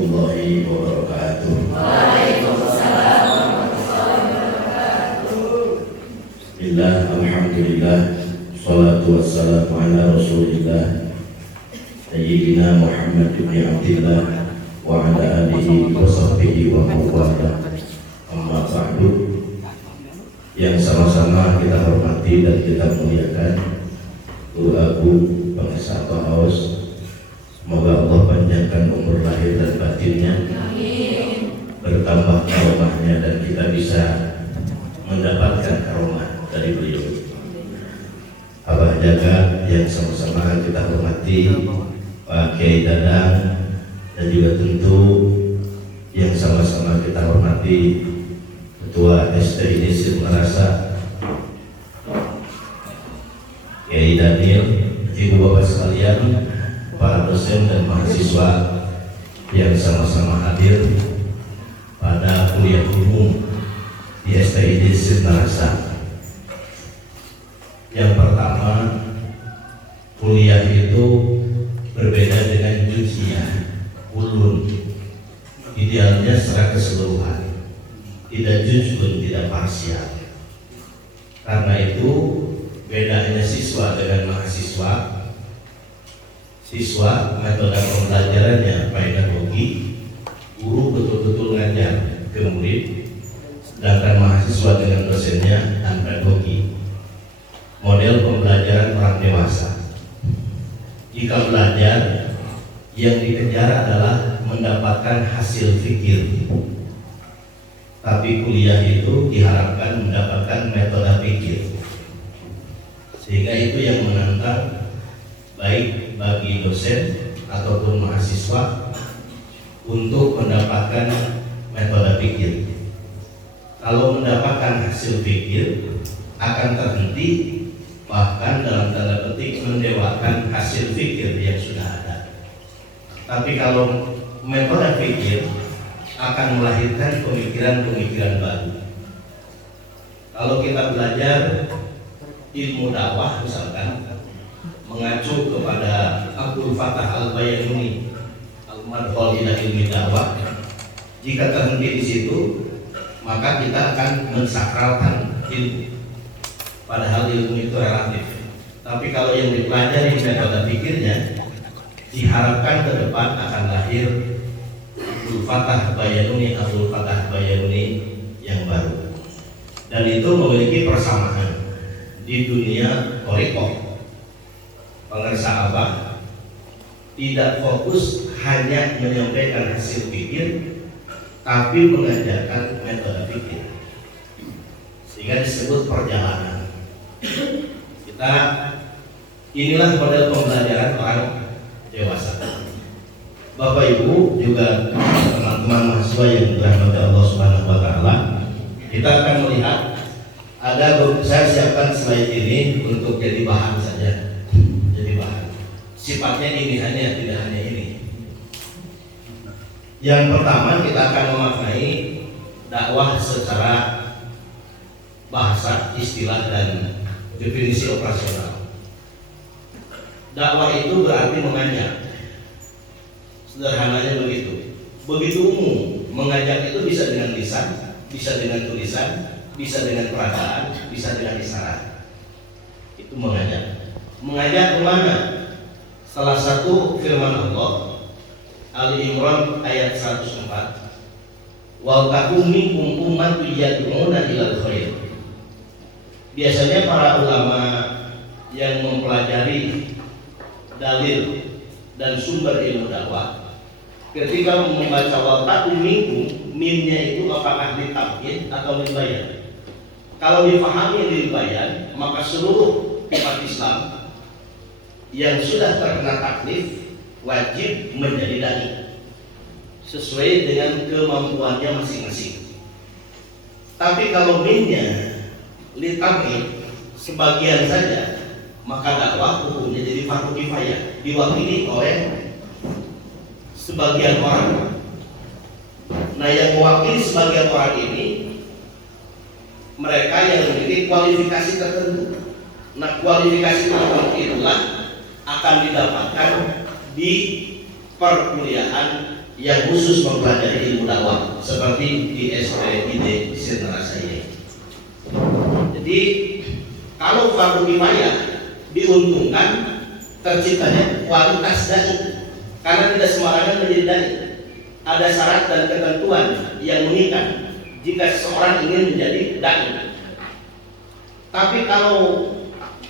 warahmatullahi wabarakatuh. Waalaikumsalam warahmatullahi wabarakatuh. Bismillah, alhamdulillah, salatu wassalamu ala rasulillah Sayyidina Muhammad bin Abdillah wa ala alihi wa sahbihi wa mawala. Amma ba'du. Yang sama-sama kita hormati dan kita muliakan Guru Agung Bang Esa Haus. Semoga Allah panjangkan umur lahir dan batinnya, bertambah karomahnya dan kita bisa mendapatkan karomah dari beliau. Abah Jaga yang sama-sama kita hormati, Pak Kiai Dadang, dan juga tentu yang sama-sama kita hormati Ketua STID Sirnarasa Kiai Daniel, Ibu Bapak sekalian, para dosen dan mahasiswa yang sama-sama hadir pada kuliah umum di STID Sirnarasa. Yang pertama, kuliah itu berbeda dengan juziah, ulun. Idealnya secara keseluruhan, tidak juz'un, tidak parsial. Karena itu bedanya siswa dengan mahasiswa. Siswa metode pembelajarannya pedagogi, guru betul-betul ngajar ke murid, sedangkan mahasiswa dengan dosennya andragogi. Model pembelajaran orang dewasa. Jika belajar, yang dikejar adalah mendapatkan hasil fikir, tapi kuliah itu diharapkan mendapatkan metode pikir, sehingga itu yang menantang baik bagi dosen ataupun mahasiswa untuk mendapatkan metode pikir. Kalau mendapatkan hasil pikir akan terhenti, bahkan dalam tanda petik mendewakan hasil pikir yang sudah ada. Tapi kalau metode pikir akan melahirkan pemikiran-pemikiran baru. Kalau kita belajar ilmu dakwah misalkan, mengacu kepada Abdul Fattah Al-Bayanuni, Al-Madkhal ila Ilmi Dakwah, jika terhenti di situ, maka kita akan mensakralkan ilmu. Padahal ilmu itu relatif. Tapi kalau yang dipelajari metode pikirnya, diharapkan ke depan akan lahir Abdul Fattah Bayanuni yang baru. Dan itu memiliki persamaan di dunia thariqah. Pengersa Abah tidak fokus hanya menyampaikan hasil pikir, tapi mengajarkan metode pikir, sehingga disebut perjalanan. Inilah model pembelajaran orang dewasa. Bapak Ibu juga teman-teman mahasiswa yang dirahmati Allah Subhanahu wa taala, kita akan melihat saya siapkan slide ini untuk jadi bahan saja. Jadi bahan. Sifatnya ini hanya, tidak hanya ini. Yang pertama, kita akan memaknai dakwah secara bahasa, istilah, dan definisi operasional. Dakwah itu berarti mengajak. Sederhananya begitu. Begitu umum. Mengajak itu bisa dengan lisan, bisa dengan tulisan, bisa dengan perasaan, bisa dengan isyarat. Itu mengajak. Mengajak kemana? Salah satu firman Allah, Ali Imran ayat 104. Wa takum minkum ummatun yad'una ilal khair. Biasanya para ulama yang mempelajari dalil dan sumber ilmu dakwah, ketika membaca wal takum minkum, minnya itu apakah ditabyin atau dibayan? Kalau difahami dibayan, maka seluruh umat Islam yang sudah terkena taklif wajib menjadi dai sesuai dengan kemampuannya masing-masing. Tapi kalau minnya litabyin sebagian saja, maka dakwah hukumnya jadi fardu kifayah, diwakili oleh sebagian orang. Nah, yang mewakili sebagian orang ini mereka yang memiliki kualifikasi tertentu. Nah, kualifikasi tertentu itulah akan didapatkan di perkuliahan yang khusus mempelajari ilmu dakwah seperti di SPID Sirnarasa ini. Jadi kalau fardu kifayah diuntungkan terciptanya kualitas dai, karena tidak sembarangan menjadi dai. Ada syarat dan ketentuan yang mengikat jika seseorang ingin menjadi dai. Tapi kalau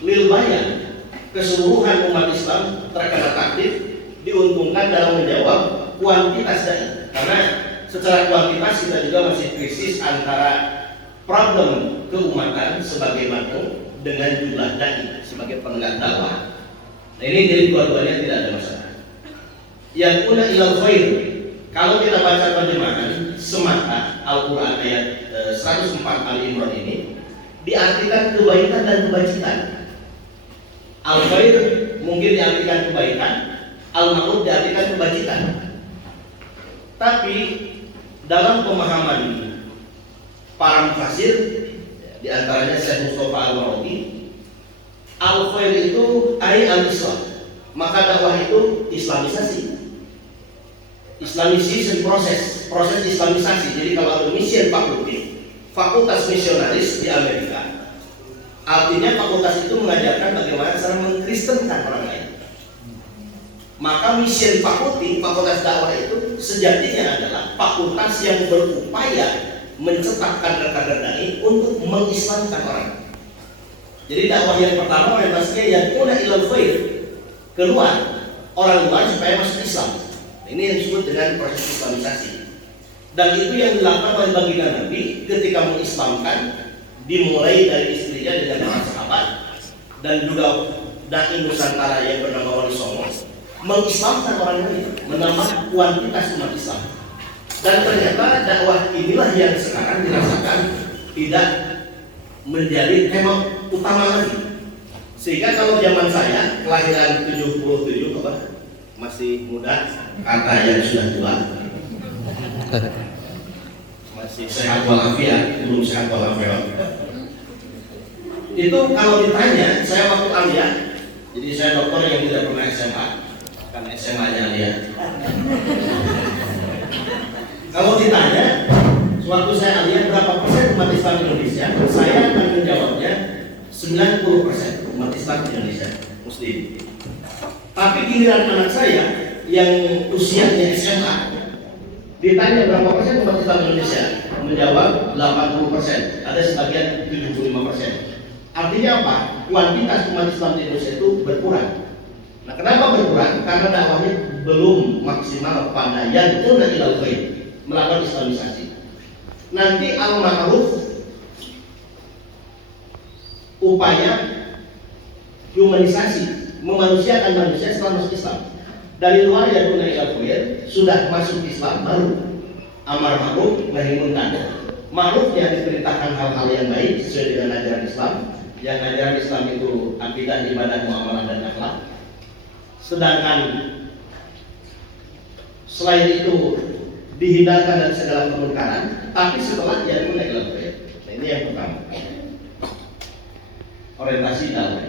lil bayan, keseluruhan umat Islam terkena takdir, diuntungkan dalam menjawab kuantitas dai. Karena secara kuantitas kita juga masih krisis antara problem keumatan sebagai makhluk dengan jumlah dai sebagai penegak dakwah. Nah, ini jadi dua-duanya tidak ada masalah. Yang kuna ilal khair, kalau kita baca terjemahan semata Al-Quran ayat 104 Ali Imran ini diartikan kebaikan dan kebajikan. Al-khair mungkin diartikan kebaikan, al-ma'ruf diartikan kebajikan. Tapi dalam pemahaman para mufassir, di antaranya Syekh Mustafa Al-Marwazi, al-khair itu al-Islam, maka dakwah itu islamisasi. Islamisasi proses islamisasi. Jadi kalau ada mission fakultas misionaris di Amerika, artinya fakultas itu mengajarkan bagaimana cara mengkristenkan orang lain. Maka mission fakultas dakwah itu sejatinya adalah fakultas yang berupaya mencetak kader-kader dai untuk mengislamkan orang. Jadi dakwah yang pertama orientasinya yang kuna ilal khair, keluar orang luar supaya masuk Islam. Ini yang disebut dengan proses islamisasi. Dan itu yang dilakukan oleh baginda Nabi ketika mengislamkan, dimulai dari istrinya dengan para sahabat dan juga dai Nusantara yang bernama Wali Songo, mengislamkan orang lain, menambah kuantitas umat Islam. Dan ternyata dakwah inilah yang sekarang dirasakan tidak menjadi tema utama lagi. Sehingga kalau zaman saya kelahiran 77 masih muda, kata yang sudah tua, masih sehat walafiat, belum sehat walafiat. Itu kalau ditanya, saya waktu aliyah, jadi saya dokter yang tidak pernah SMA, kan SMA-nya aliyah. Kalau ditanya, waktu saya aliyah berapa persen umat Islam Indonesia, saya akan menjawabnya 90% umat Islam Indonesia Muslim. Tapi giliran anak saya yang usianya SMA, ditanya berapa persen umat Islam Indonesia, menjawab 80%, ada sebagian 75%. Artinya apa? Kuantitas umat Islam di Indonesia itu berkurang. Nah, kenapa berkurang? Karena dakwahnya belum maksimal pada yang kuna ilal khair, melakukan islamisasi. Nanti al-ma'ruf, upaya humanisasi, memanusiakan manusia setelah masuk Islam. Dari luar ya kuna ilal khair, sudah masuk Islam baru amar ma'ruf nahi munkar. Ma'rufnya diperintahkan hal-hal yang baik sesuai dengan ajaran Islam. Yang ajaran Islam itu akidah, ibadah, muamalah dan akhlak. Sedangkan selain itu dihindarkan dari segala kemungkaran, tapi setelah dia kuna ilal khair. Nah, ini yang pertama. Orientasi dakwah.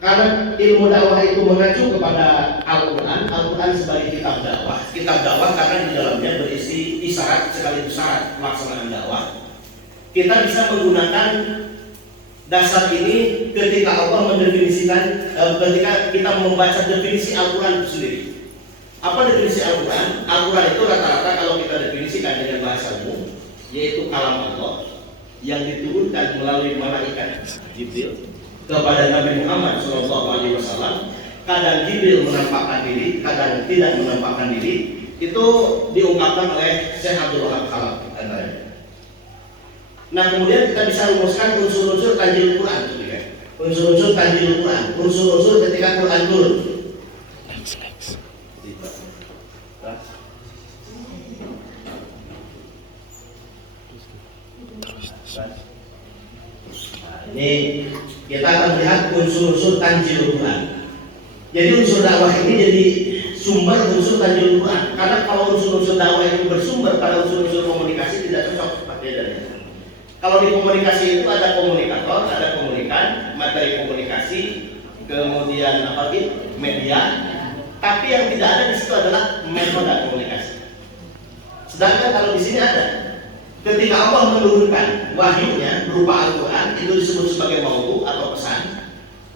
Karena ilmu dakwah itu mengacu kepada Al-Quran. Al-Quran sebagai kitab dakwah. Kitab dakwah karena di dalamnya berisi isyarat sekaligus syarat pelaksanaan dakwah. Kita bisa menggunakan dasar ini ketika Allah mendefinisikan, ketika kita membaca definisi Al-Quran itu sendiri. Apa definisi Al-Quran? Al-Quran itu rata-rata kalau kita definisikan dengan bahasa umum, yaitu kalam Allah yang diturunkan melalui malaikat Jibril kepada Nabi Muhammad SAW. Kadang Jibril menampakkan diri, kadang tidak menampakkan diri. Itu diungkapkan oleh Syekh Abdul Wahab Khalaf antaranya. Nah, kemudian kita bisa rumuskan unsur-unsur tanjil Quran, unsur-unsur tanjil Quran, unsur-unsur ketika Quran turun. Ini kita akan melihat unsur-unsur tanjil Quran. Jadi unsur dakwah ini jadi sumber unsur tanjil Quran. Karena kalau unsur-unsur dakwah itu bersumber pada unsur-unsur komunikasi tidak cocok bedanya. Kalau di komunikasi itu ada komunikator, ada komunikan, materi komunikasi, kemudian apa lagi? Media. Tapi yang tidak ada di situ adalah metode komunikasi. Sedangkan kalau di sini ada, ketika Allah menurunkan wahyunya berupa Al-Quran, itu disebut sebagai mautu atau pesan.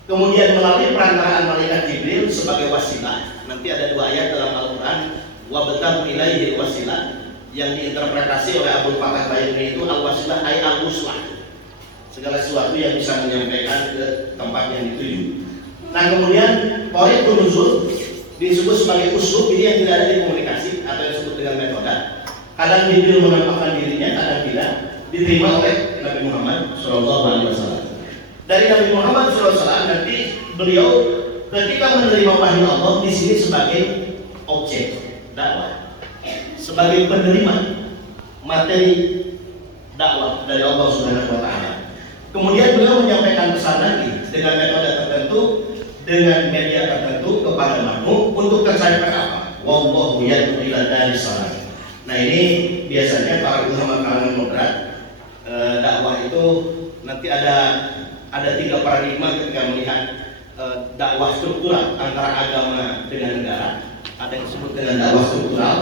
Kemudian melalui perantaraan malaikat Jibril sebagai wasilah. Nanti ada 2 ayat dalam Al-Quran, wabtagu ilaihil wasilah, yang diinterpretasi oleh Abdul Fattah Bayuni itu al-wasilah ay al-uslah, segala sesuatu yang bisa menyampaikan ke tempat yang dituju. Nah kemudian tariqun nuzul disebut sebagai uslub, ini yang tidak ada di komunikasi atau yang disebut dengan metode. Kadang Jibril menampakkan dirinya, kadang tidak, diterima oleh Nabi Muhammad SAW. Dari Nabi Muhammad SAW nanti beliau ketika menerima wahyu Allah di sini sebagai objek dakwah, sebagai penerima materi dakwah dari Allah Subhanahu wa taala. Kemudian beliau menyampaikan pesan lagi dengan metode tertentu, dengan media tertentu kepada makmum untuk tercapai apa? Wallahu yad'u ila daris salam. Nah ini biasanya para ulama kalangan moderat dakwah itu nanti ada 3 paradigma ketika melihat dakwah struktural antara agama dengan negara. Ada yang disebut dengan dakwah struktural.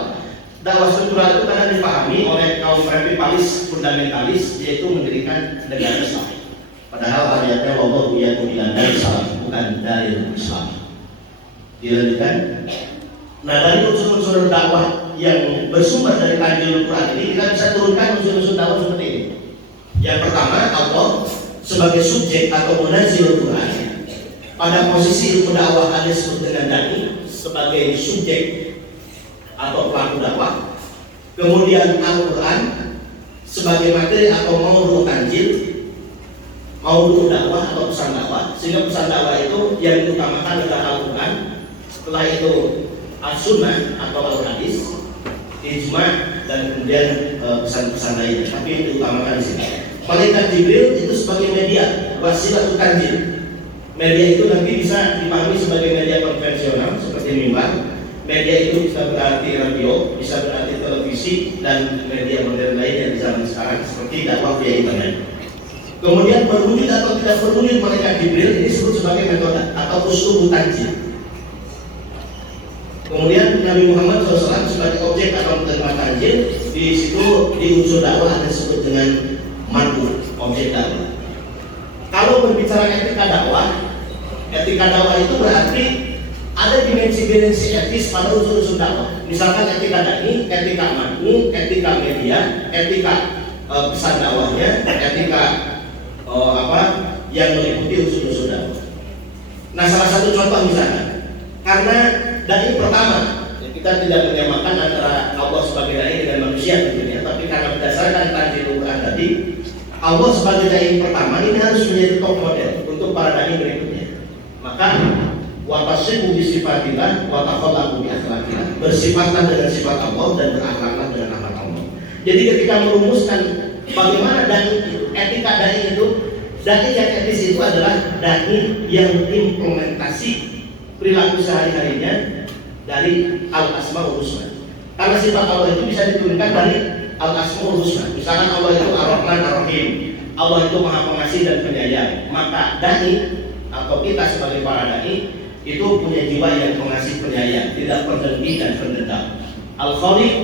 Dakwah struktural itu kadang dipahami oleh kaum revitalis fundamentalis, yaitu mendirikan negara Islam. Padahal ayatnya wallahu yad'u ila daris salam, bukan dari Islam. Dilanjutkan. Nah dari unsur-unsur dakwah yang bersumber dari Tanzilul Quran ini, kita bisa turunkan unsur-unsur dakwah seperti ini. Yang pertama, Allah sebagai subjek atau munazzilul Quran. Pada posisi ilmu dakwah ada disebut dengan dai sebagai subjek atau pelaku dakwah. Kemudian Al-Quran sebagai materi atau maudhu tanzil, maudhu dakwah atau pesan dakwah. Sehingga pesan dakwah itu yang diutamakan adalah Al-Quran. Setelah itu As-Sunnah atau Al-Hadis, ijma, dan kemudian pesan-pesan lainnya. Tapi yang diutamakan di sini. Malaikat Jibril itu sebagai media, wasilah tanzil. Media itu nanti bisa dipahami sebagai media konvensional seperti mimbar. Media itu bisa berarti radio, bisa berarti televisi, dan media modern lain yang di zaman sekarang seperti dakwah via internet. Kemudian berwujud atau tidak berwujud malaikat Jibril ini disebut sebagai metode atau uslub tanzil. Kemudian Nabi Muhammad SAW sebagai objek atau penerima tanzil, di situ di unsur dakwah ada disebut dengan mandu, objek dakwah. Kalau berbicara etika dakwah itu berarti ada dimensi-dimensi etis pada unsur-unsur dakwah. Misalkan etika dai, etika mandu, etika media, etika pesan dakwahnya, etika yang meliputi unsur-unsur dakwah. Nah salah satu contoh misalkan, karena dai pertama, kita tidak menyamakan antara Allah sebagai dai dengan manusia tentunya, tapi karena berdasarkan Tanzilul Quran tadi, Allah sebagai dai pertama ini harus menjadi top model untuk para dai berikutnya. Maka watasibu bi sifatillah wa taqallabu bi akhlaqillah, bersifatlah dengan sifat Allah dan berakhlaklah dengan akhlak Allah. Jadi ketika merumuskan bagaimana dai itu, etika dai itu, dai yang etis itu adalah dai yang implementasi perilaku sehari-harinya dari Al-Asmaul Husna. Karena sifat Allah itu bisa diturunkan dari Al-Asmaul Husna. Misalkan Allah itu Ar-Rahman Ar-Rahim, Allah itu Maha Pengasih dan Penyayang. Maka dai atau kita sebagai para dai itu punya jiwa yang pengasih penyayang, tidak pendengki dan pendendam. Al-Khaliq,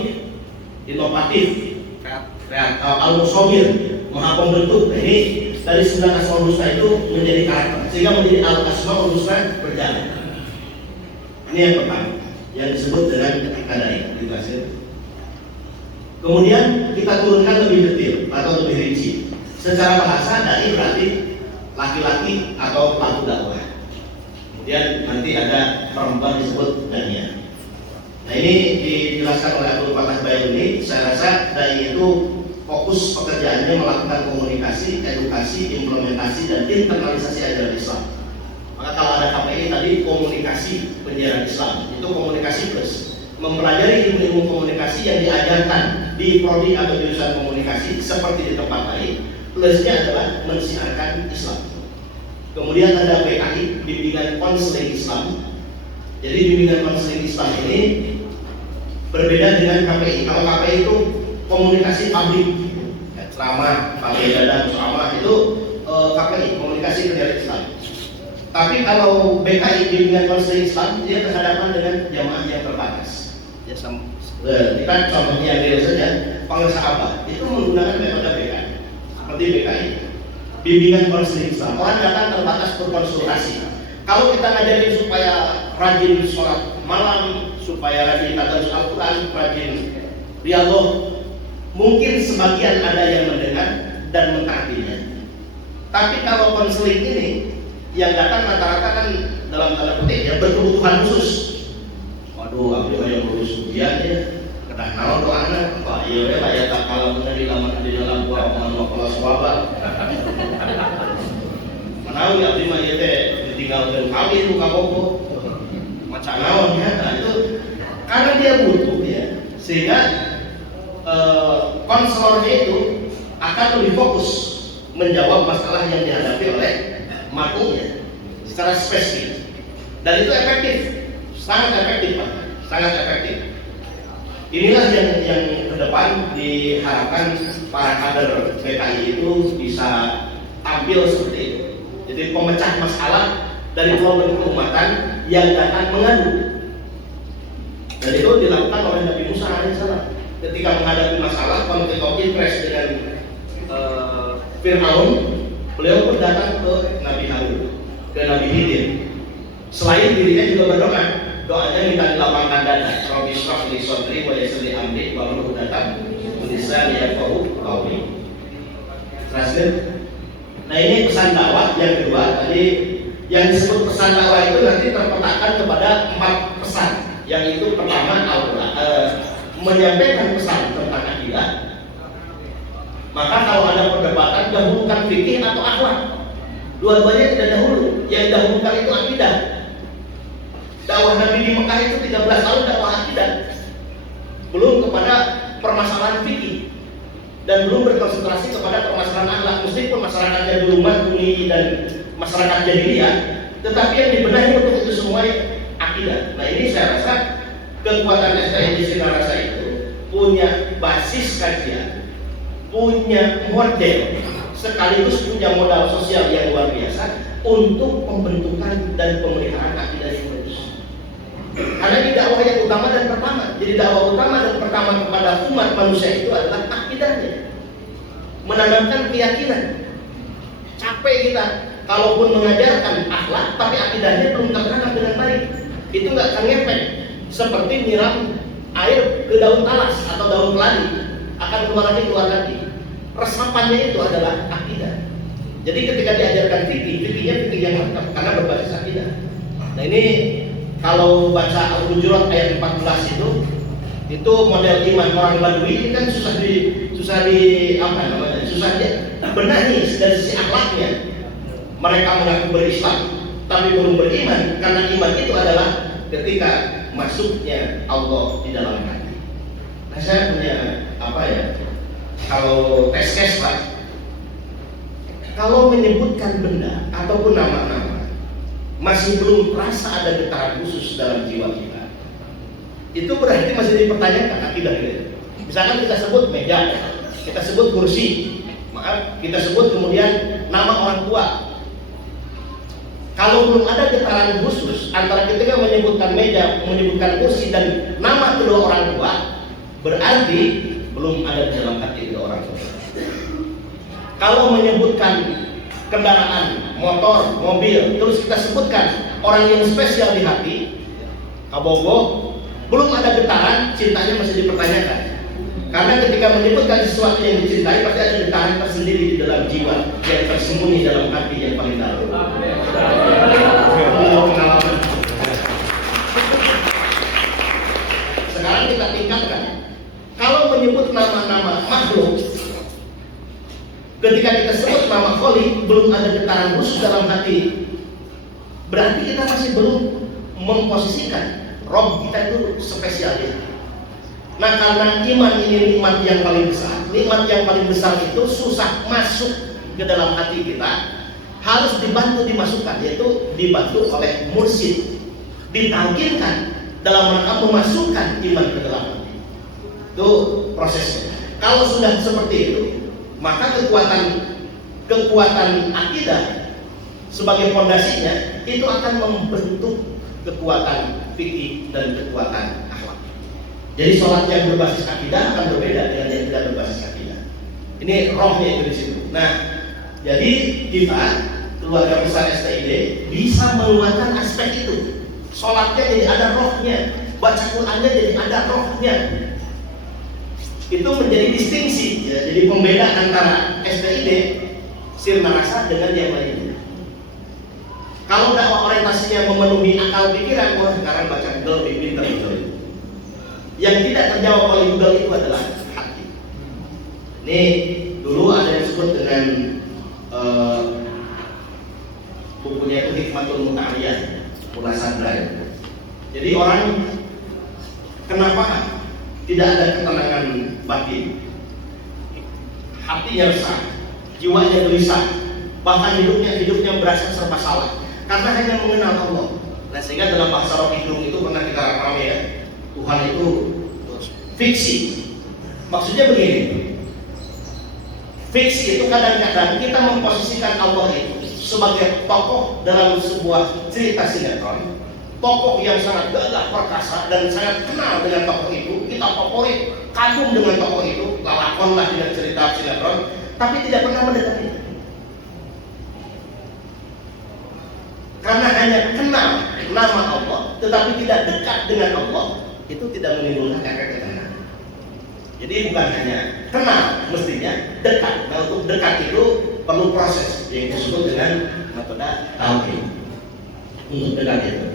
inovatif, Al-Musawwir, Maha Pembentuk. Ini dari 9 Asmaul Husna itu menjadi karakter, sehingga menjadi Al-Asmaul Husna berjalan. Ini yang pertama, yang disebut dengan etika dai. Kemudian kita turunkan lebih detail atau lebih rinci. Secara bahasa dai berarti laki-laki atau pelaku dakwah. Kemudian nanti ada perempuan disebut dania. Nah ini dijelaskan oleh Abdul Fattah Bayuni. Saya rasa dai itu fokus pekerjaannya melakukan komunikasi, edukasi, implementasi, dan internalisasi ajaran Islam. Maka kalau ada KPI tadi komunikasi penyiaran Islam, itu komunikasi plus mempelajari ilmu komunikasi yang diajarkan di prodi atau jurusan komunikasi seperti di tempat lain. Plusnya adalah mensiarkan Islam. Kemudian ada PKI, bimbingan konseling Islam. Jadi bimbingan konseling Islam ini berbeda dengan KPI. Kalau KPI itu komunikasi publik, ceramah, paguyuban, ceramah itu KPI, komunikasi penyiaran Islam. Tapi kalau BKI bimbingan konseling Islam, dia berhadapan dengan jamaah yang terbatas. Ya, kita contohnya yang real saja. pengesahabat itu menggunakan metode BKI, seperti BKI, bimbingan konseling Islam. Orang datang terbatas berkonsultasi. Kalau kita ngajarin supaya rajin sholat malam, supaya rajin tadarus Al-Quran, rajin riyadhah, mungkin sebagian ada yang mendengar dan mentaatinya. Tapi kalau konseling ini yang datang rata-rata kan dalam tanda petik ya berkebutuhan khusus. Waduh, aku yang lulus ujian ya, kedah naon doana, Pak iya lah ya tak kalah dari lama di dalam gua omongan kelas wabah. Manawi abdi mah ieu teh ditinggalkeun kawin muka bogo. Maca naon ya, nah itu karena dia butuh ya, sehingga konselornya itu akan lebih fokus menjawab masalah yang dihadapi oleh makmumnya secara spesifik, dan itu efektif, sangat efektif Pak, sangat efektif. Inilah yang ke depan diharapkan para kader PKI itu bisa tampil seperti itu. Jadi pemecah masalah dari problem keumatan yang datang mengadu. Dan itu dilakukan oleh Nabi Musa alaihissalam ketika menghadapi masalah konflik of interest dengan Fir'aun. Beliau pun datang ke Nabi Harun, ke Nabi Khidir. Selain dirinya juga berdoa, doanya minta dilapangkan dada. Rabbi shrah li sadri wa yassir li amri wahlul 'uqdatam min lisani yafqahu qawli. Translate. Nah ini pesan dakwah yang kedua. Tadi yang disebut pesan dakwah itu nanti terpetakan kepada 4 pesan. Yang itu pertama menyampaikan pesan tentang akidah. Maka kalau ada perdebatan dahulukan fikih atau akhlak. Dua-duanya tidak dahulu. Yang didahulukan itu akidah. Dakwah Nabi di Mekah itu 13 tahun dakwah akidah. Belum kepada permasalahan fikih. Dan belum berkonsentrasi kepada permasalahan akhlak. Meskipun masyarakatnya dulu Maduni dan masyarakat jahiliyah, tetapi yang dibenahi untuk itu semua akidah. Nah ini saya rasa kekuatan STI Sinarasa itu punya basis kajian, punya model, sekaligus punya modal sosial yang luar biasa untuk pembentukan dan pemeliharaan akidah yang bagus. Karena ini dakwah yang utama dan pertama. Jadi dakwah utama dan pertama kepada umat manusia itu adalah akidahnya, menanamkan keyakinan. Capek kita kalaupun mengajarkan akhlak tapi akidahnya belum tertanam dengan baik, itu nggak akan ngefek. Seperti nyiram air ke daun talas atau daun keladi, akan keluar lagi. Resapannya itu adalah akidah. Jadi ketika diajarkan fikihnya fikih yang lengkap karena berbasis akidah. Nah ini kalau baca Al-Hujurat ayat 14 itu model iman orang Badui ini kan susah benahi dari sisi akhlaknya. Mereka mengaku berislam tapi belum beriman, karena iman itu adalah ketika masuknya Allah di dalam hati. Nah saya punya kalau tes Pak, kalau menyebutkan benda ataupun nama-nama masih belum terasa ada getaran khusus dalam jiwa kita, itu berarti masih dipertanyakan akidah kita. Misalkan kita sebut meja, kita sebut kursi, kita sebut kemudian nama orang tua. Kalau belum ada getaran khusus antara ketika menyebutkan meja, menyebutkan kursi dan nama kedua orang tua, berarti belum ada di dalam hati kedua orang tua. Kalau menyebutkan kendaraan, motor, mobil, terus kita sebutkan orang yang spesial di hati, kabogo, belum ada getaran, cintanya masih dipertanyakan. Karena ketika menyebutkan sesuatu yang dicintai, pasti ada getaran tersendiri di dalam jiwa yang tersembunyi dalam hati yang paling dalam. Sekarang kita tingkatkan. Kalau menyebut nama-nama makhluk, ketika kita sebut nama Kholi, belum ada getaran khusus dalam hati, berarti kita masih belum memposisikan Rob kita itu spesial ya. Nah karena iman ini nikmat yang paling besar, nikmat yang paling besar itu susah masuk ke dalam hati kita, harus dibantu dimasukkan, yaitu dibantu oleh mursyid, ditalkinkan dalam rangka memasukkan iman ke dalam hati. Itu prosesnya. Kalau sudah seperti itu, maka kekuatan akidah sebagai fondasinya itu akan membentuk kekuatan fikih dan kekuatan akhlak. Jadi sholat yang berbasis akidah akan berbeda dengan yang tidak berbasis Ini rohnya itu di situ. Nah, jadi kita keluarga besar STID bisa menguatkan aspek itu. Sholatnya jadi ada rohnya, baca Qurannya jadi ada rohnya. Itu menjadi distingsi, ya, jadi pembeda antara STID sirna rasa dengan yang lainnya. Kalau dakwah orientasinya memenuhi akal pikiran, wah sekarang baca Google lebih pintar itu. Yang tidak terjawab oleh Google itu adalah hati. Ini dulu ada yang disebut dengan bukunya itu Hikmatul Muta'aliyah, ulasan Braille. Jadi orang kenapa tidak ada ketenangan batin, hatinya resah, jiwanya gelisah, bahkan hidupnya berasa serba salah karena hanya mengenal Allah. Nah, sehingga dalam bahasa Rocky Gerung itu pernah kita rame ya, Tuhan itu fiksi. Maksudnya begini, fiksi itu kadang-kadang kita memposisikan Allah itu sebagai tokoh dalam sebuah cerita sinetron, tokoh yang sangat gagah perkasa dan sangat kenal dengan tokoh itu, kita favorit, kagum dengan tokoh itu, lakonlah dengan cerita sinetron, tapi tidak pernah mendekati. Karena hanya kenal nama Allah, tetapi tidak dekat dengan Allah, itu tidak menimbulkan efek ketenangan. Jadi bukan hanya kenal, mestinya dekat. Nah, untuk dekat itu perlu proses yang disebut dengan metode talqin. Untuk dekat itu,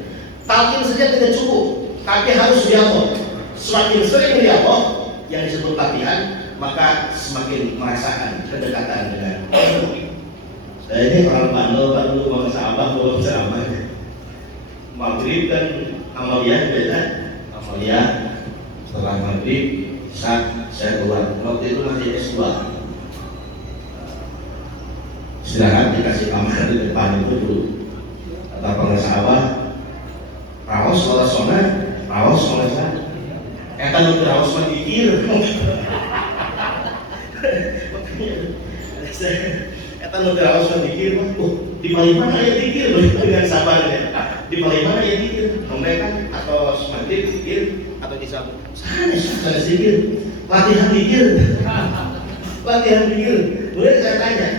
talqin saja tidak cukup, tapi harus dialog. Semakin sering dialog yang disebut latihan, maka semakin merasakan kedekatan dengan Allah. Saya ini orang Bandung mau sahabat, maghrib kan amaliyah beda. Amaliyah setelah maghrib saya keluar. Waktu itu masih S2. Silakan dikasih kamar di depan itu dulu. Kata para sahabat, raos sholat sunat, raos sholat sunat. Kan untuk raos mah dikir. Eta nu raos mah dikir mah, di mana ya dikir dengan sabarnya. Di mana ya dikir, mereka atau maghrib dikir atau di sabu. Sana dikir, latihan dikir. Latihan dikir. Boleh saya tanya,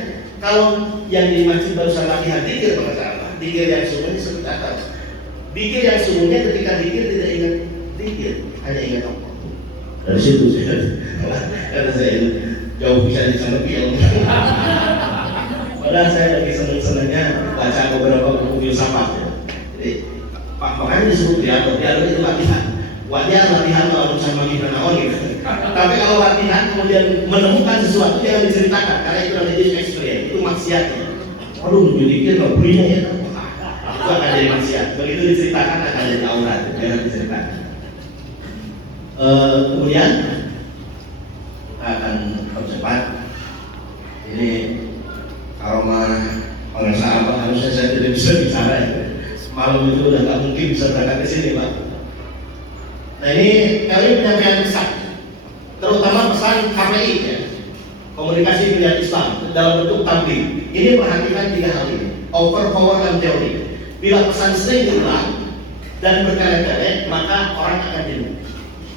kalau yang di masjid barusan latihan dikir apa? Dikir yang sungguhnya seperti apa? Dikir yang sungguhnya ketika dikir tidak ingat dikir, hanya ingat Allah. Dari situ karena saya jauh bisa disampai ilmu. Padahal saya lagi seneng-senengnya baca beberapa buku filsafat ya. Jadi makanya disebut dialog itu latihan. Wajar latihan kalau sama kita naon gitu. Tapi kalau latihan kemudian menemukan sesuatu yang diceritakan, karena itu nanti jadi experience, itu maksiatnya. Aduh, dikir nggak berinya ya. Itu akan jadi maksiat. Begitu diceritakan akan jadi aurat, jangan diceritakan. Kemudian kita akan percepat. Ini aroma pengasah apa harusnya saya tidak bisa bicara ya. Malam itu udah nggak mungkin bisa berangkat ke sini Pak. Nah ini kali penyampaian pesan, terutama pesan KPI ya, komunikasi pilihan Islam dalam bentuk tabligh. Ini perhatikan 3 hal ini, over power dan teori. Bila pesan sering diulang dan berkali-kali, maka orang akan jenuh.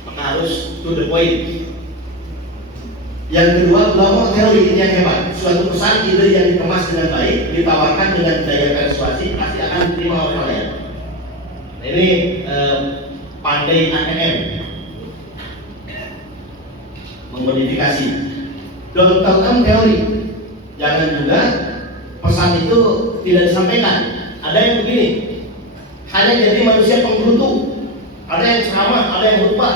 Maka harus to the point. Yang kedua, global teori ini yang hebat. Suatu pesan ide yang dikemas dengan baik, ditawarkan dengan daya persuasi, pasti akan diterima oleh kalian. Nah, ini pandai ATM memodifikasi. Don't tell them teori. Jangan juga pesan itu tidak disampaikan. Ada yang begini, hanya jadi manusia penggerutu. Ada yang ceramah, ada yang khutbah.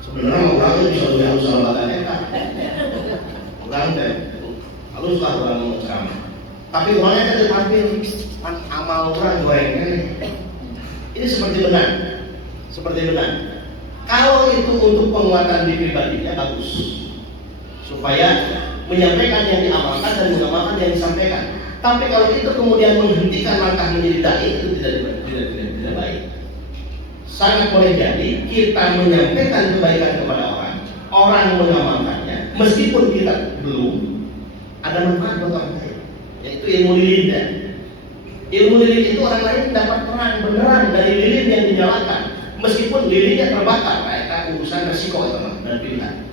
Sebenarnya orang itu bisa lebih halus dalam bahasa mereka. Orang teh haluslah orang mau ceramah. Tapi orangnya kan tampil amal orang gorengnya nih. Ini seperti benar. Kalau itu untuk penguatan diri pribadinya bagus, supaya menyampaikan yang diamalkan dan mengamalkan yang disampaikan. Tapi kalau itu kemudian menghentikan langkah menjadi dai, itu tidak baik. Sangat boleh jadi kita menyampaikan kebaikan kepada orang mengamalkannya, meskipun kita belum ada manfaat buat orang lain. Yaitu ilmu lilinnya. Ilmu lilin itu orang lain dapat terang beneran dari lilin yang dinyalakan. Meskipun lilinnya terbakar, mereka urusan resiko teman dan pilihan.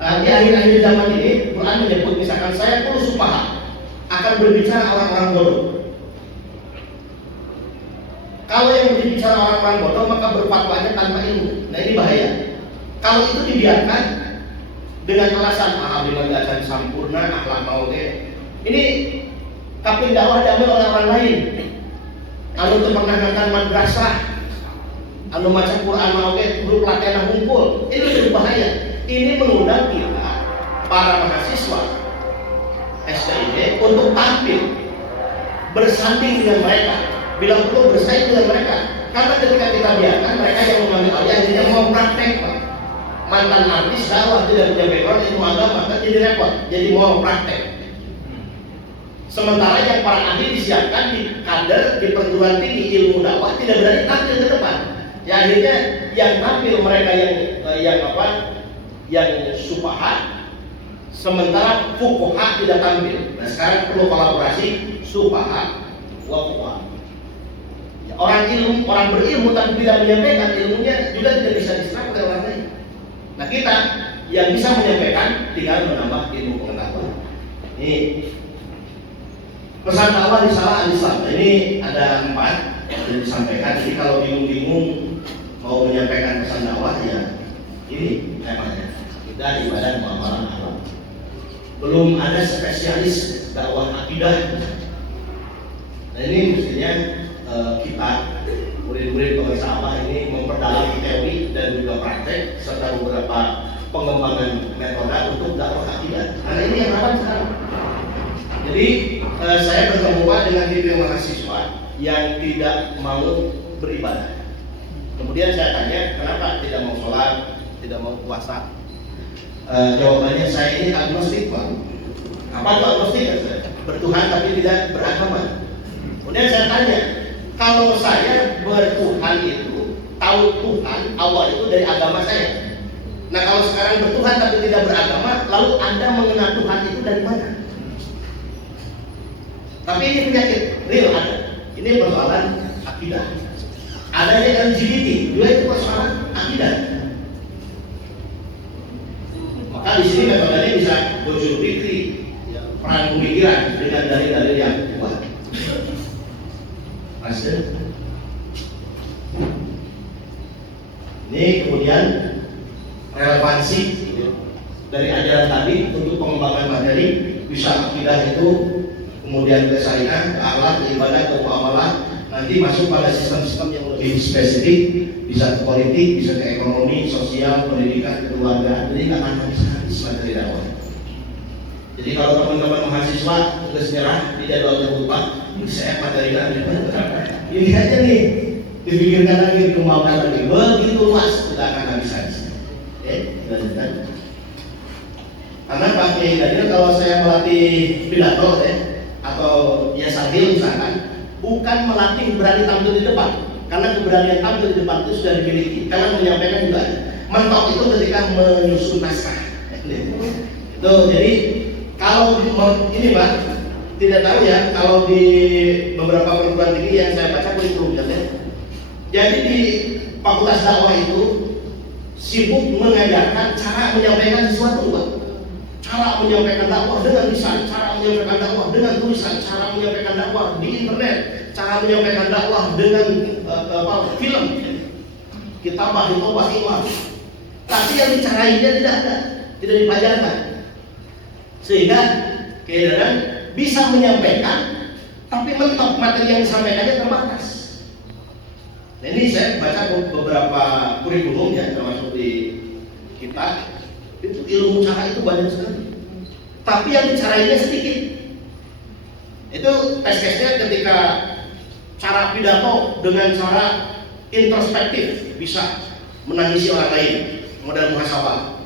Di akhir-akhir zaman ini Quran menyebut misalkan saya perlu supaha akan berbicara orang-orang bodoh. Kalau yang berbicara orang-orang bodoh maka berfatwanya tanpa ilmu. Nah ini bahaya. Kalau itu dibiarkan dengan alasan alhamdulillah akan sempurna akhlak mau ini kaping dakwah diambil oleh orang lain. Anu terpernahkan madrasah, anu maca Quran mau grup latihan kumpul. Ini lebih bahaya. Ini mengundang kita para mahasiswa STID untuk tampil bersanding dengan mereka, bilang perlu bersaing dengan mereka. Karena ketika kita biarkan mereka yang mengambil alih akhirnya mau praktek, Pak. Mantan artis dakwah tidak punya background ilmu agama kan jadi repot, jadi mau praktek. Sementara yang para ahli disiapkan di kader di perguruan tinggi ilmu dakwah tidak berani tampil ke depan. Ya akhirnya yang tampil mereka yang supaha, sementara fuqaha tidak tampil. Nah sekarang perlu kolaborasi supaha wa fuqaha. Ya, orang berilmu tapi tidak menyampaikan ilmunya juga tidak bisa diserap oleh orang lain. Nah kita yang bisa menyampaikan tinggal menambah ilmu pengetahuan. Ini pesan dakwah risalah al-Islam. Ini ada 4 yang disampaikan. Jadi kalau bingung-bingung mau menyampaikan pesan dakwah ya ini temanya. Kita ibadah muamalah akhlak. Belum ada spesialis dakwah akidah. Nah ini mestinya kita murid-murid pengusaha ini memperdalam teori dan juga praktek serta beberapa pengembangan metode untuk dakwah akidah. Karena ini yang rawan sekarang. Jadi saya bertemu dengan tipe mahasiswa yang tidak mau beribadah. Kemudian saya tanya kenapa tidak mau sholat, tidak mau puasa. Jawabannya saya ini agnostik, Pak. Apa itu agnostik? Bertuhan tapi tidak beragama. Kemudian saya tanya, kalau saya bertuhan itu tahu Tuhan Allah itu dari agama saya. Nah kalau sekarang bertuhan tapi tidak beragama, lalu Anda mengenal Tuhan itu dari mana? Tapi ini penyakit real ada. Ini persoalan akidah. Adanya LGBT juga itu persoalan akidah. Maka di sini metodenya bisa bocor fikri, perang pemikiran dengan dalil-dalil yang kuat. Maksud? Ini kemudian relevansi dari ajaran tadi untuk pengembangan materi bisa akidah itu, kemudian kesyariatan, ke akhlak, ke ibadah, ke muamalah, nanti masuk pada sistem-sistem yang lebih spesifik, bisa ke politik, bisa ke ekonomi, sosial, pendidikan, keluarga. Jadi nggak akan habis materi dakwah. Jadi kalau teman-teman mahasiswa sudah nyerah di jadwalnya lupa, ini saya materi dakwah. Ini aja nih, dipikirkan lagi, dikembangkan lagi, begitu luas, tidak akan habis-habis. Lanjutkan. Karena Pak Kiai Daniel kalau saya melatih pidato atau ya sarhil misalkan, bukan melatih berani tampil di depan, karena keberanian tampil di depan itu sudah dimiliki. Karena menyampaikan juga mentok itu ketika menyusun naskah. Itu jadi kalau ini Pak tidak tahu ya, kalau di beberapa perguruan tinggi yang saya baca kurikulumnya, jadi di Fakultas Dakwah itu sibuk mengajarkan cara menyampaikan sesuatu, Pak. Cara menyampaikan dakwah dengan lisan, cara menyampaikan dakwah dengan tulisan, cara menyampaikan dakwah di internet, cara menyampaikan dakwah dengan film, kitabah, hitobah, hikmah. Tapi yang dicarainya tidak ada, tidak dipelajarkan. Sehingga kadang bisa menyampaikan, tapi mentok materi yang disampaikannya terbatas. Nah ini saya baca beberapa kurikulum ya, termasuk di kita. Itu ilmu cara itu banyak sekali, tapi yang dicarainya sedikit. Itu tes-tesnya ketika cara pidato dengan cara introspektif bisa menangisi orang lain, modal muhasabah.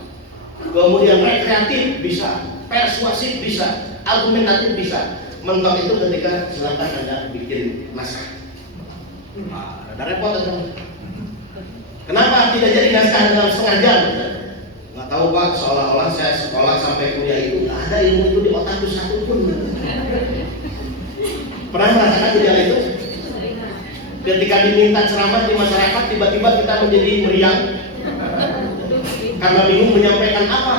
Kemudian rekreatif bisa, persuasif bisa, argumentatif bisa. Mentok itu ketika silakan Anda bikin naskah. Ada repot itu. Kenapa tidak jadi naskah dalam setengah jam? Nggak tahu Pak, seolah-olah saya sekolah sampai kuliah itu nggak ada ilmu itu di otakku satu pun. Pernah merasakan gejala itu? Ketika diminta ceramah di masyarakat, tiba-tiba kita menjadi meriang karena bingung menyampaikan apa.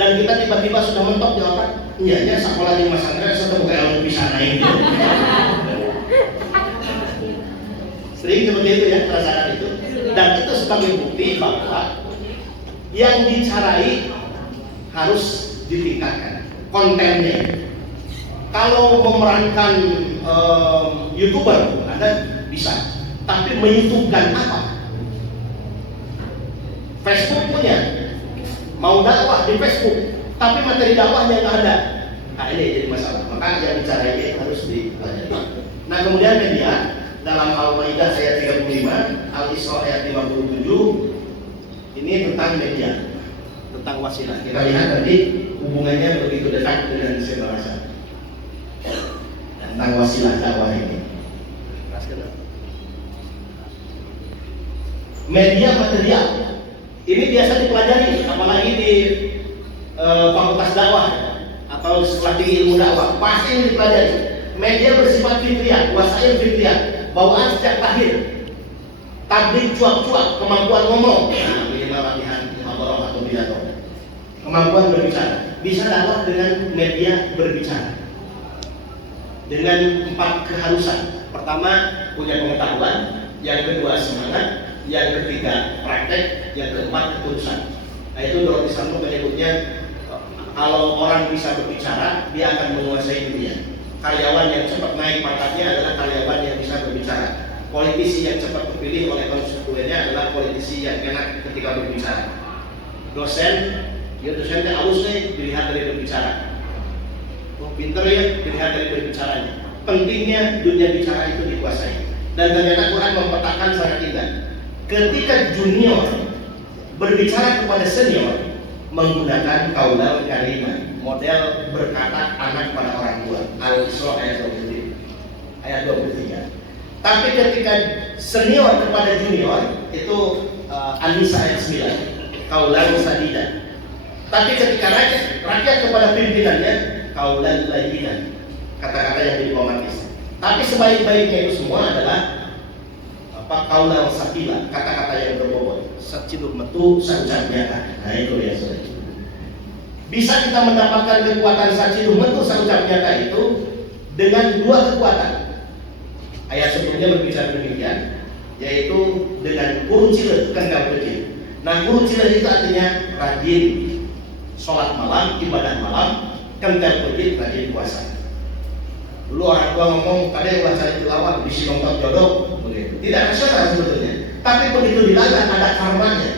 dan kita tiba-tiba sudah mentok di otak, iya sekolah di Masangnya saya buka ilmu bisa naik. Sering seperti itu ya perasaan itu, dan itu sebagai bukti bahwa yang dicarai harus ditingkatkan kontennya. Kalau memerankan YouTuber, Anda bisa, tapi menyutukan apa? Facebook punya, mau dakwah di Facebook, tapi materi dakwahnya nggak ada. Nah ini jadi masalah. Maka yang bicara ini harus dipelajari. Nah kemudian media dalam Al-Maidah ayat 35, Al-Isra ayat 57, ini tentang media, tentang wasilah. Kita lihat tadi hubungannya begitu dekat dengan bahasa tentang wasilah dakwah ini. Media material ini biasa dipelajari, apalagi di fakultas dakwah atau sekolah tinggi ilmu dakwah, pasti ini dipelajari. Media bersifat fitriyah, wasail fitriyah, bawaan sejak lahir. Tablik cuap-cuap, kemampuan ngomong, minimal latihan muhadarah atau pidato. Kemampuan berbicara, bisa dakwah dengan media berbicara. Dengan 4 keharusan. Pertama, punya pengetahuan, yang kedua semangat, yang ketiga praktek, yang keempat ketulusan. Nah itu Dorothy Sayers menyebutnya kalau orang bisa berbicara, dia akan menguasai dunia. Karyawan yang cepat naik pangkatnya adalah karyawan yang bisa berbicara. Politisi yang cepat terpilih oleh konstituennya adalah politisi yang enak ketika berbicara. Dosen, ya dosennya halus nih, dilihat dari berbicara. Oh pinter ya, dilihat dari berbicaranya. Pentingnya dunia bicara itu dikuasai. Dan ternyata Quran mempetakkan sangat indah. Ketika junior berbicara kepada senior menggunakan qaulul karimah, model berkata anak pada orang tua. Al-Isra ayat 23. Tapi ketika senior kepada junior itu An-Nisa ayat 9, qaulul sadida. Tapi ketika rakyat kepada pimpinannya qaulul layyinan, kata-kata yang diplomatis. Tapi sebaik-baiknya itu semua adalah qaulul sakila, kata-kata yang berbobot. Saciduk metu saucapnya. Nah itu dia saudara. Bisa kita mendapatkan kekuatan saciduk metu saucapnya itu dengan 2 kekuatan. Ayat sebelumnya berbicara demikian, yaitu dengan kurun cilet, kenggak kecil. Nah kurun cilet itu artinya rajin sholat malam, ibadah malam, kenggak kecil, rajin puasa. Dulu orang tua ngomong, kadang ulah cari tilawah, bisi nonton jodoh, begitu. Tidak rasional sebetulnya. Tapi begitu dilakukan ada karmanya.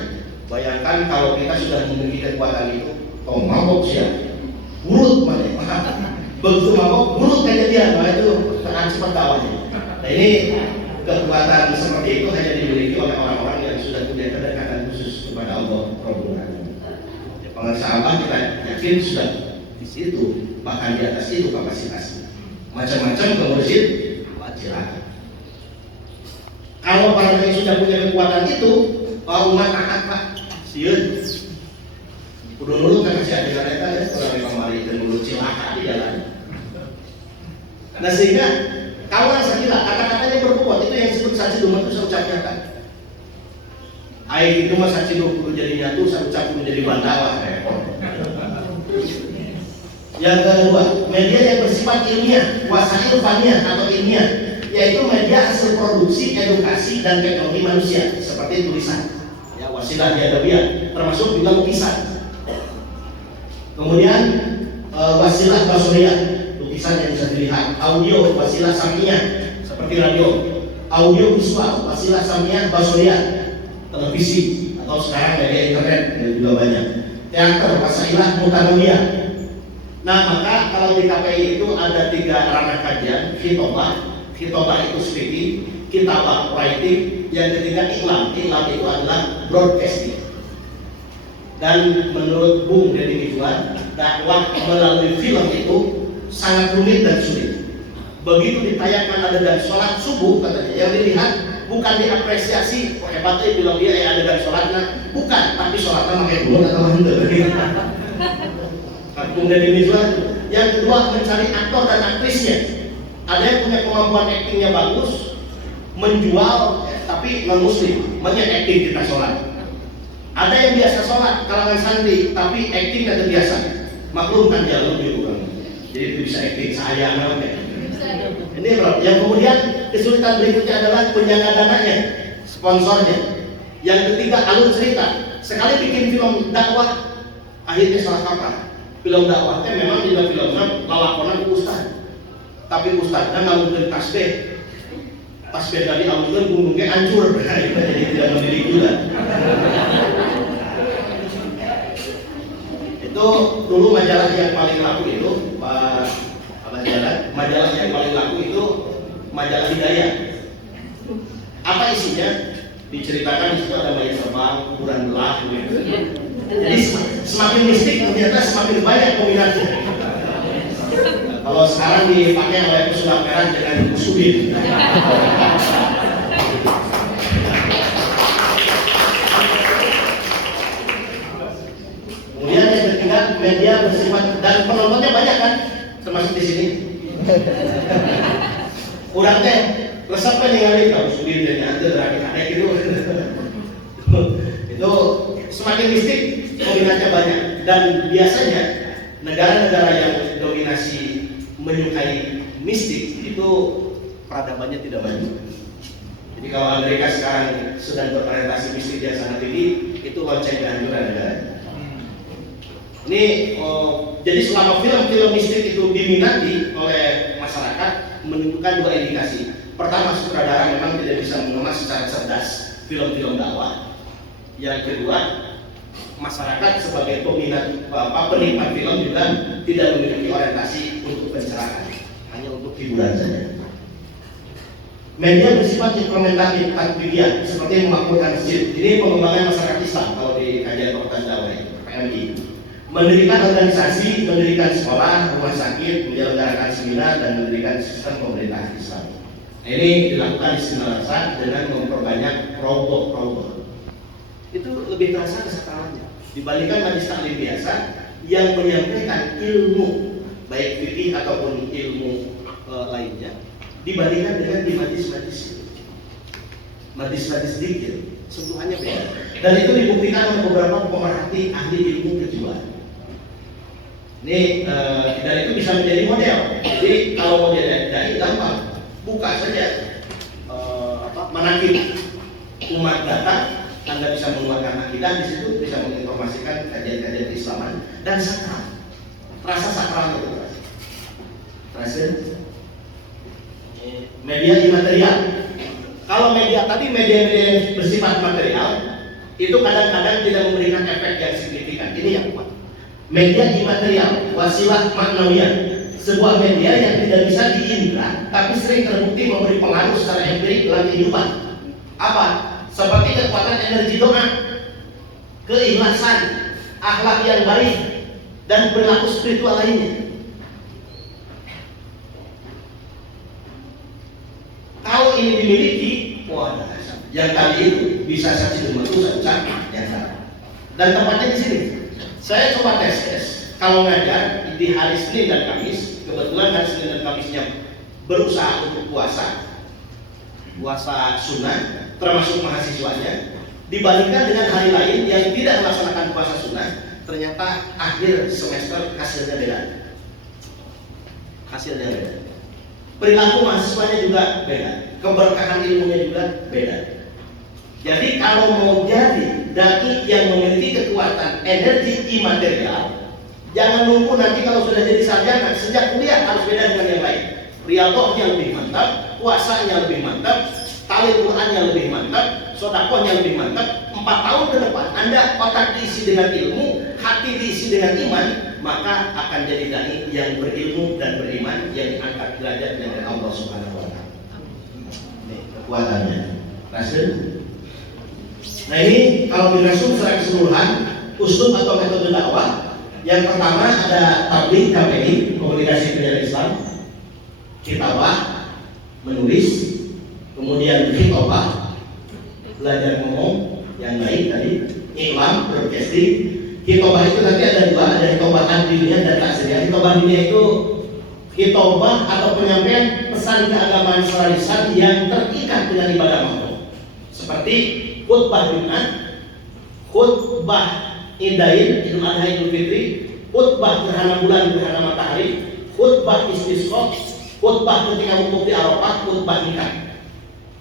Bayangkan kalau kita sudah memiliki kekuatan itu, mabok siap, burut mana? Begitu mabok, burut kayak dia, nah itu akan cepat dakwahnya. Nah ini kekuatan seperti itu hanya dimiliki oleh orang-orang yang sudah punya kedekatan khusus kepada Allah Rabbul Alamin. Para sahabat kita yakin sudah di situ, bahkan di atas itu kapasitasnya. Macam-macam kemudian wajar. Kalau para yang sudah punya kekuatan itu, umat akan pak siun. Udah dulu kan masih ada kereta ya, orang yang kemarin dan dulu cilaka di jalan. Nah sehingga kalau sakila kata-katanya berbobot itu yang disebut saciduk itu saya ucapnya kan. Air itu mah saciduk perlu jadi nyatu, saya ucap perlu jadi bandawa. Yang kedua, media yang bersifat ilmiah, wasail ilmiah atau ilmiah, yaitu media hasil produksi, edukasi dan teknologi manusia seperti tulisan, ya wasilah jadawiyah, termasuk juga lukisan. Kemudian wasilah basoriyah, lukisan yang bisa dilihat, audio, wasilah samiyah seperti radio, audio visual, wasilah samiyah basoriyah, televisi atau sekarang media internet juga banyak, teater, wasailah mutanawiyah. Nah maka kalau di KPI itu ada 3 ranah kajian, khitobah itu speaking, kitabah writing, yang ketiga iklan itu adalah broadcasting. Dan menurut Bung Deddy Mizwan, dakwah melalui film itu sangat rumit dan sulit. Begitu ditayangkan adegan sholat subuh katanya, yang dilihat bukan diapresiasi, hebatnya bilang dia adegan sholatnya, bukan, tapi sholatnya pakai dulu atau hendak. Bung Deddy Mizwan. Yang kedua mencari aktor dan aktrisnya. Ada yang punya kemampuan aktingnya bagus, menjual tapi non muslim, banyak akting kita sholat. Ada yang biasa sholat kalangan santri, tapi acting nggak terbiasa. Maklum kan jalur di kurang. Jadi itu bisa acting saya namanya. Ini bro. Yang kemudian kesulitan berikutnya adalah penjaga dananya, sponsornya. Yang ketiga alur cerita. Sekali bikin film dakwah, akhirnya salah kaprah. Film dakwahnya memang tidak filmnya lalakonan ustaz, tapi ustaznya nggak mungkin tasbih. Tasbih tadi alurnya gunungnya hancur, nah, itu jadi tidak mendidik juga. Itu dulu majalah yang paling laku itu majalah yang paling laku itu majalah Hidayah. Apa isinya? Diceritakan di situ ada bayi terbang, kuburan belah, gitu. Jadi semakin mistik ternyata semakin banyak peminatnya. Kalau sekarang dipakai oleh pesulap merah dengan usubin. Kemudian yang ketiga, media bersifat, dan penontonnya banyak kan, termasuk di sini. Kurang teh, resepnya ninggalin kalau usubin dan ada terakhir gitu. Itu semakin mistik, peminatnya banyak, dan biasanya negara-negara yang dominasi menyukai mistik itu peradabannya tidak maju. Jadi kalau Amerika sekarang sedang berorientasi mistik yang sangat tinggi, itu lonceng kehancuran negara. Ini jadi selama film-film mistik itu diminati oleh masyarakat, menunjukkan dua indikasi. Pertama, sutradara memang tidak bisa mengemas secara cerdas film-film dakwah. Yang kedua, masyarakat sebagai penikmat film juga tidak memiliki orientasi untuk pencerahan, hanya untuk hiburan saja. Media bersifat implementatif takbiyah seperti memakmurkan masjid. Ini pengembangan masyarakat Islam kalau di kajian Fakultas Dakwah PMI. Mendirikan organisasi, mendirikan sekolah, rumah sakit, menyelenggarakan seminar dan mendirikan sistem pemerintahan Islam. Ini dilakukan istimewa dengan memperbanyak kelompok-kelompok. Itu lebih terasa kesetaranya dibandingkan majelis taklim biasa yang menyampaikan ilmu baik fikih ataupun ilmu lainnya, dibandingkan dengan di majelis zikir, sentuhannya beda. Dan itu dibuktikan oleh beberapa pemerhati ahli ilmu kejiwaan. Ini dan itu bisa menjadi model. Jadi kalau mau jadi gampang, buka saja manakib umat datang. Anda bisa mengeluarkan akidah di situ, bisa menginformasikan kajian-kajian keislaman dan sakral. Terasa sakral itu, terasa media imaterial. Kalau media tadi media bersifat material itu kadang-kadang tidak memberikan efek yang signifikan. Ini yang kuat. Media imaterial, wasilah maknawiyah, sebuah media yang tidak bisa diindra, tapi sering terbukti memberi pengaruh secara empirik dalam kehidupan. Apa? Seperti kekuatan energi doa, keikhlasan, akhlak yang baik, dan perilaku spiritual lainnya. Kalau ini dimiliki, wah, yang tadi itu bisa saksi itu ucap yang salah. Dan tempatnya di sini. Saya coba tes. Kalau ngajar di hari Senin dan Kamis, kebetulan hari Senin dan Kamisnya berusaha untuk puasa sunnah, termasuk mahasiswanya, dibandingkan dengan hari lain yang tidak melaksanakan puasa sunnah, ternyata akhir semester hasilnya beda. Perilaku mahasiswanya juga beda, keberkahan ilmunya juga beda. Jadi kalau mau jadi dai yang memiliki kekuatan energi imaterial, jangan nunggu nanti kalau sudah jadi sarjana, sejak kuliah harus beda dengan yang lain. Riyadhahnya lebih mantap, puasanya lebih mantap, tali Qur'annya lebih mantap, sedekahnya lebih mantap. 4 tahun ke depan Anda otak diisi dengan ilmu, hati diisi dengan iman, maka akan jadi dai yang berilmu dan beriman, yang diangkat derajatnya oleh Allah Subhanahu wa taala. Ini kekuatannya. Rasul. Nah, ini kalau dirasum secara keseluruhan uslub atau metode dakwah. Yang pertama ada tabligh KPI, komunikasi pendidikan Islam, kitabah, menulis, kemudian khitbah, belajar ngomong yang baik tadi, iklan, broadcasting. Khitbah itu nanti ada dua, ada khitbah diniyah dan ta'siriyah. Khitbah diniyah itu khitbah atau penyampaian pesan keagamaan secara lisan yang terikat dengan ibadah makhluk, seperti khutbah Jumat, khutbah Idain, Idul Adha, Idul Fitri, khutbah gerhana bulan, gerhana matahari, khutbah istisqa, khutbah ketika wukuf di Arafah, khutbah nikah.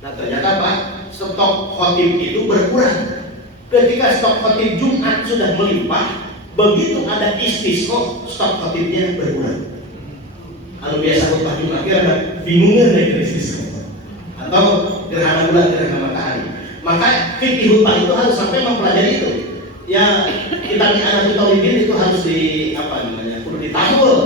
Nah ternyata Pak, stok khotib itu berkurang. Ketika stok khotib Jumat sudah melimpah, begitu ada istisqa, stok khotibnya berkurang. Kalau biasa khutbah Jumat kira bingungan dari istisqa atau gerhana bulan, gerhana matahari. Maka fikih khutbah itu harus sampai mempelajari itu. Ya kita di anak talibin itu harus di apa namanya, perlu ditampul.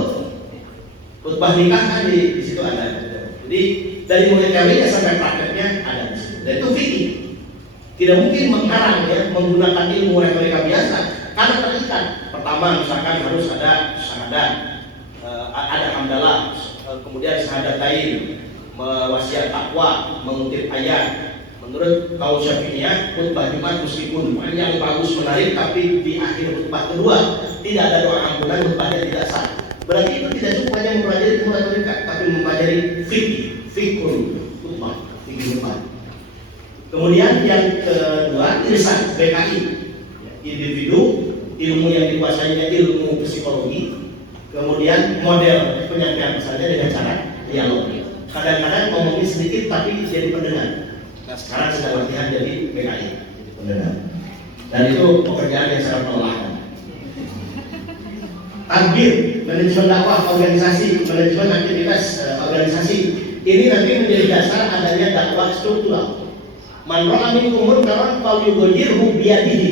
Khutbah nikah kan di situ ada. Jadi dari mulai teorinya sampai prakteknya ada di situ. Dan itu fikih. Tidak mungkin mengarang ya menggunakan ilmu retorika biasa karena terikat. Pertama misalkan harus ada syahadat, ada hamdalah, kemudian syahadatain, wasiat takwa, mengutip ayat. Menurut kaum Syafi'iyah, khutbah Jumat meskipun panjang, bagus, menarik, tapi di akhir khutbah kedua tidak ada doa ampunan, khutbahnya tidak sah. Berarti itu tidak cukup hanya mempelajari ilmu retorika, tapi mempelajari fikih khutbah, fikih khutbah. Kemudian yang kedua, irisan BKI, individu, ilmu yang dikuasainya ilmu psikologi. Kemudian model penyampaian misalnya dengan cara dialog. Kadang-kadang ngomongin sedikit tapi jadi pendengar. Nah sekarang sedang latihan jadi PKI, jadi pendengar. Dan itu pekerjaan yang sangat melelahkan. Takbir, manajemen dakwah organisasi, manajemen aktivitas organisasi. Ini nanti menjadi dasar adanya dakwah struktural. Man ra'a minkum munkaran falyughayyirhu biyadihi.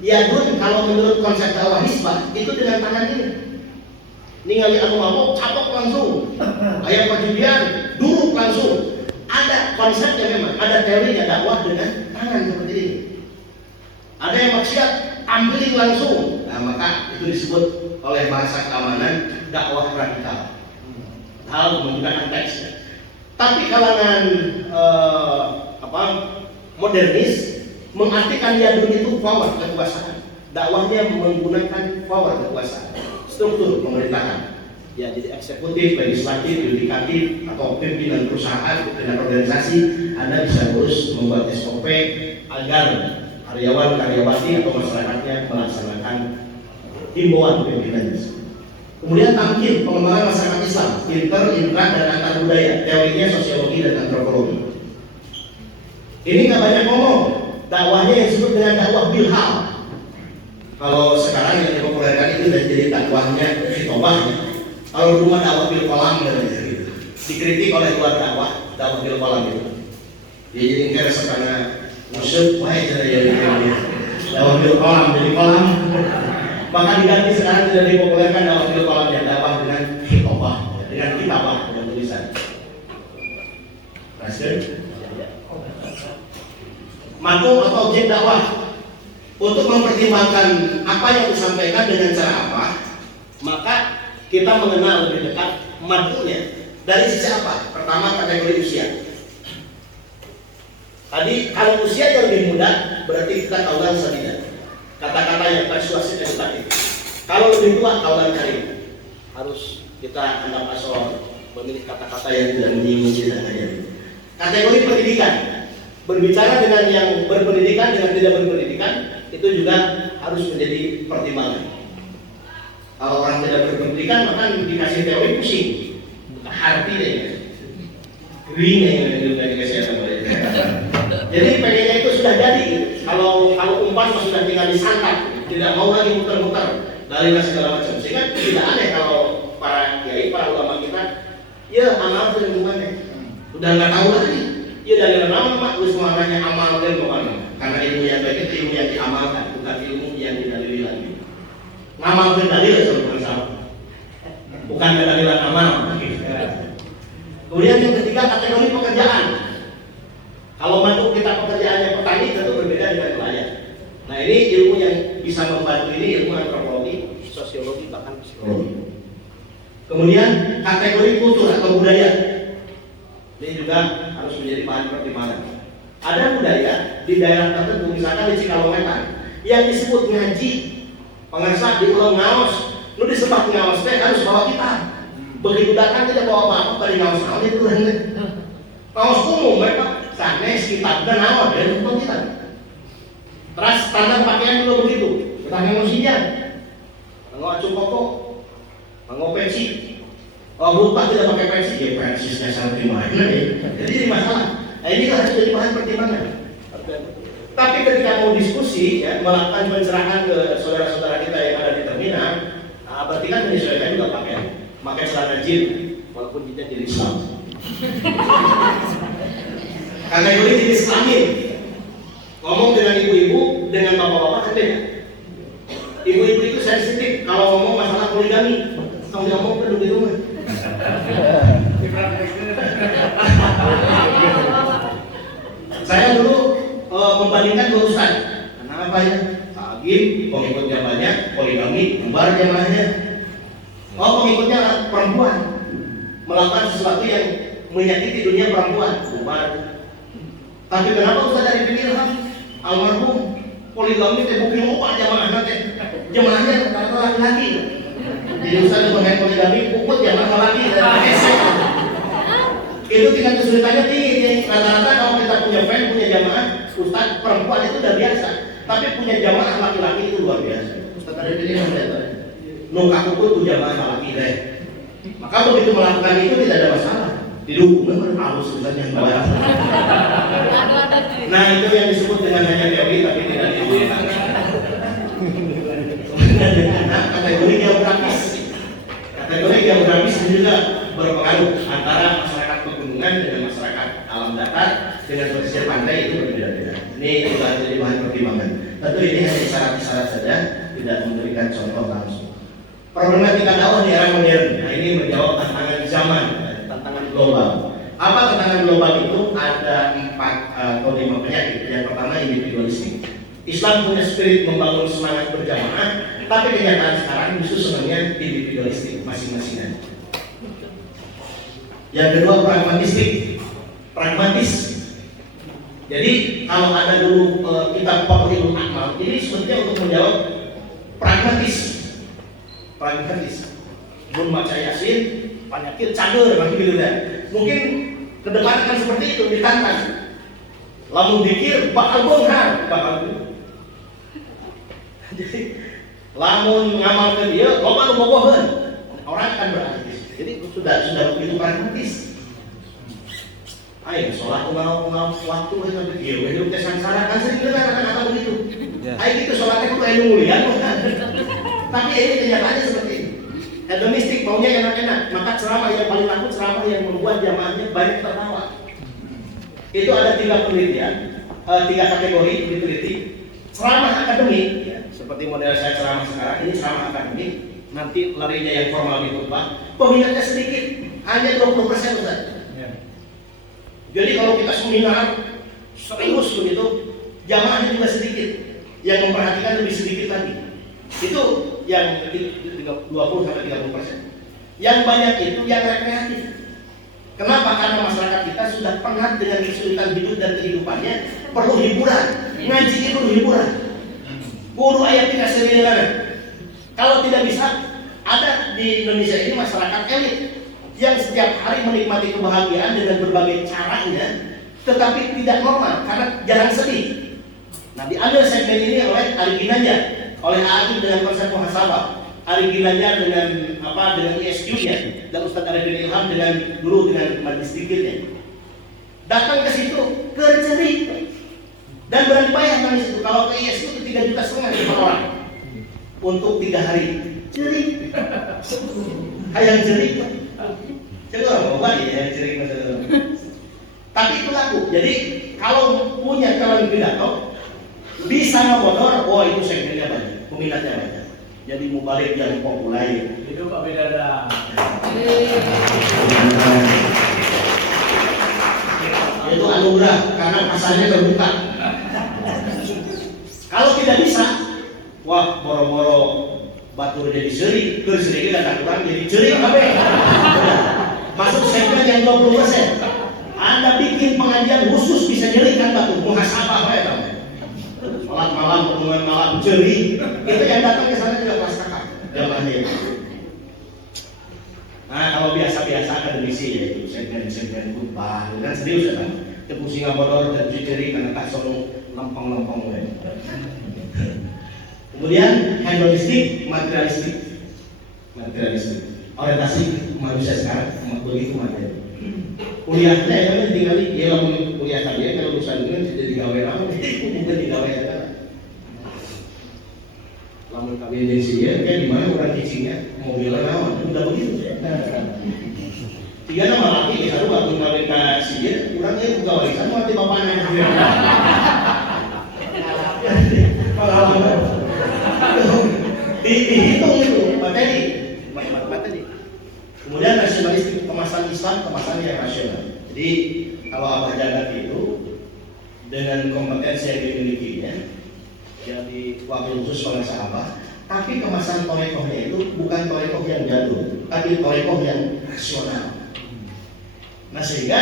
Yadun kalau menurut konsep dakwah hisbah itu dengan tangan ini. Ningali anu mabok, capok langsung. Aya perjudian, duduk langsung. Ada konsepnya memang, ada teorinya dakwah dengan tangan seperti ini. Ada yang maksiat, ambilin langsung. Nah maka itu disebut oleh bahasa keamanan dakwah radikal. Hal menggunakan teks. Tapi kalangan modernis mengartikan yadun itu power kekuasaan. Dakwahnya menggunakan power kekuasaan, struktur pemerintahan. Ya, jadi eksekutif, legislatif, yudikatif, atau pimpinan perusahaan, pimpinan organisasi, Anda bisa terus membuat SOP agar karyawan, karyawati atau masyarakatnya melaksanakan himbauan pimpinan. Kemudian tamkin, pengembangan masyarakat Islam, inter, intra, dan antar budaya, teorinya sosiologi dan antropologi. Ini nggak banyak ngomong, dakwahnya yang disebut dengan dakwah bilhal. Kalau sekarang yang dipopulerkan itu dan jadi dakwahnya khitobahnya. Kalau rumah dakwah bil kolam gitu. Dikritik oleh luar dakwah bil kolam itu. Ya jadi enggak karena musuh, wah cara ya dakwah bil kolam jadi kolam. Maka diganti sekarang sudah dipopulerkan dakwah bil kolam dan dakwah dengan khitobah, dengan kitabah, dengan tulisan. Masuk. Matung atau objek dakwah untuk mempertimbangkan apa yang disampaikan dengan cara apa, maka kita mengenal lebih dekat madhunya dari sisi apa? Pertama kategori usia. Tadi kalau usia yang lebih muda berarti kita kaulan sadida. Kata-kata yang persuasif edukatif. Kalau lebih tua kaulan karim. Harus kita anggap asal memilih kata-kata yang tidak menyinggung dan ngajari. Kategori pendidikan. Berbicara dengan yang berpendidikan dengan tidak berpendidikan itu juga harus menjadi pertimbangan. Kalau orang tidak berpendidikan maka dikasih teori pusing, harpi deh, green yang dikasih teori. Jadi pengennya itu sudah jadi. Kalau umpan sudah tinggal disantap, tidak mau lagi muter-muter dari segala macam. Sehingga tidak aneh kalau para kiai, para ulama kita, ya amal itu umpannya, udah nggak tahu lagi. Ya dari nama mak terus maknanya amal dan bukan karena ilmu yang baik itu ilmu yang diamalkan, bukan ilmu yang didalili lagi. Ngamalkan dalil sama bukan kedalilan amal. Kemudian yang ketiga kategori pekerjaan. Kalau mantuk kita pekerjaannya petani tentu berbeda dengan nelayan. Nah ini ilmu yang bisa membantu ini ilmu antropologi, sosiologi bahkan psikologi. Kemudian kategori kultur atau budaya. Ini juga harus menjadi bahan pertimbangan. Ada budaya di daerah tertentu, misalkan di Cikalongan, yang disebut ngaji, pengasah di ulang ngaos, lu disebut ngaos teh harus bawa kita. Begitu datang tidak bawa apa-apa, pada ngaos ngaos itu kurang. Ngaos umum, mereka sanes kita dan ngaos dari rumah kita. Terus standar pakaian juga begitu. Kita emosinya, nggak acung koko, nggak pensi. Oh, lupa tidak pakai pensi, ya pensisnya sangat gimana deh. Jadi ini masalah. Nah, ini harus jadi bahan pertimbangan. Tapi ketika mau diskusi, ya, melakukan pencerahan ke saudara-saudara kita yang ada di terminal, nah, berarti kan menyesuaikan juga pakai celana jin, walaupun kita jadi Islam. Kategori jenis kelamin, ngomong dengan ibu-ibu, dengan bapak-bapak kan beda. Ibu-ibu itu sensitif kalau ngomong masalah poligami, kalau ngomong perlu di rumah. Saya dulu membandingkan dua ustaz. Karena apa ya? Agim, pengikutnya banyak, poligami, bubar jamaahnya. Oh, pengikutnya perempuan, melakukan sesuatu yang menyakiti dunia perempuan, bubar. Tapi kenapa ustaz dari Ilham almarhum poligami teh bukan lupa jamaah nanti, jamaahnya rata-rata laki-laki. Jadi ustaz yang mengenai poligami, pukul jamaah laki dan esek. Itu tingkat kesulitannya tinggi. Rata-rata kalau kita punya fan, punya jamaah ustaz perempuan itu udah biasa. Tapi punya jamaah laki-laki itu luar biasa. Ustaz dari Ilham nuka pukul tuh jamaah laki deh. Maka begitu melakukan itu tidak ada masalah. Didukung memang halus ustaznya bayar. Nah itu yang disebut dengan hanya teori tapi tidak diamalkan. Nah, kategori geografis ini juga berpengaruh antara masyarakat pegunungan dengan masyarakat alam datar dengan pesisir pantai itu berbeda-beda. Ini juga jadi bahan pertimbangan. Tentu ini hanya isyarat-isyarat saja, tidak memberikan contoh langsung. Problematika dakwah di era modern. Nah ini menjawab tantangan zaman, tantangan global. Apa tantangan global itu? Ada 4 atau 5 penyakit. Yang pertama individualistik. Islam punya spirit membangun semangat berjamaah, tapi kenyataan sekarang justru sebenarnya individualistik, masing-masingan. Yang kedua pragmatis. Jadi kalau ada dulu kitab Fathul Akmal, ini sebetulnya untuk menjawab pragmatis. Mun maca Yasin, penyakit cager begitu kan. Mungkin ke depan akan seperti itu ditantang. Lamun dikir bakal bongkar, Jadi lamun ngamalkan dia, loba bobohan. Orang akan beralih. Jadi sudah begitu pragmatis. Ayo sholat mau waktu itu begitu. Hidup sangsara kan sering dengar kata-kata begitu. Ayo gitu sholatnya kok kayak mulia. Tapi ini kenyataannya seperti ini. Hedonistik maunya enak-enak, maka ceramah yang paling laku ceramah yang membuat jamaahnya banyak tertawa. Itu ada 3 penelitian, 3 kategori diteliti. Ceramah akademik, ya, seperti model saya ceramah sekarang ini ceramah akademik. Nanti larinya yang formal di khutbah, peminatnya sedikit, hanya 20% Ustaz. Jadi kalau kita seminar serius begitu, jamaahnya juga sedikit, yang memperhatikan lebih sedikit lagi. Itu yang 20-30%. Yang banyak itu yang rekreatif. Kenapa? Karena masyarakat kita sudah penat dengan kesulitan hidup dan kehidupannya, perlu hiburan. Ngaji itu perlu hiburan. Kudu ayat tidak sederhana. Kalau tidak bisa, ada di Indonesia ini masyarakat elit yang setiap hari menikmati kebahagiaan dengan berbagai caranya, tetapi tidak normal karena jarang sedih. Nah, diambil segmen ini oleh Ari Ginanjar, oleh Aagim dengan konsep muhasabah, Ari Ginanjar dengan dengan ISQ-nya, dan Ustadz Arifin Ilham dengan majlis zikirnya. Datang ke situ kercerik dan berani bayar nangis itu. Kalau ke ISQ itu 3,5 juta per orang untuk 3 hari. Cerik, hayang cerik. Coba mau balik ya cerik masalah. Tapi itu laku. Jadi kalau punya calon pidato bisa ngebodor, oh itu segmennya banyak, peminatnya banyak. Jadi mubalik yang populer. Itu Pak Bedada. Itu anugerah karena pasarnya terbuka. Kalau tidak bisa, wah boro-boro batur jadi seri, seri dan kurang jadi ceri kabeh. Masuk segmen yang 20%. Anda bikin pengajian khusus bisa nyerikan batu, muhasabah ya dong. Sholat malam, pertemuan malam, ceri. Itu yang datang ke sana juga kelas kakak, jamaahnya. Nah kalau biasa-biasa akademisi ya itu segmen khutbah, dan serius ya kan. Tepusingan bodor dan ceri karena tak sono lempeng-lempeng. Kemudian hedonistik, materialistik. Orientasi manusia sekarang begitu materi. Kuliahnya ya kan tinggal dia lamun kuliah tadi kalau lulusan ini jadi gawe apa? Bukan digawe ya. Lamun kawin di sini kan di mana orang cicingnya mobilnya nawan udah begitu ya. Tiga nama laki satu waktu kawin ke sini orangnya buka warisan mati bapaknya. Pengalaman dihitung itu materi. Kemudian nasionalistik, kemasan Islam, kemasan yang rasional. Jadi kalau Abah Jagat itu dengan kompetensi yang dimilikinya, jadi wakil khusus oleh sahabat, tapi kemasan torekohnya itu bukan torekoh yang jadul, tapi torekoh yang rasional. Nah sehingga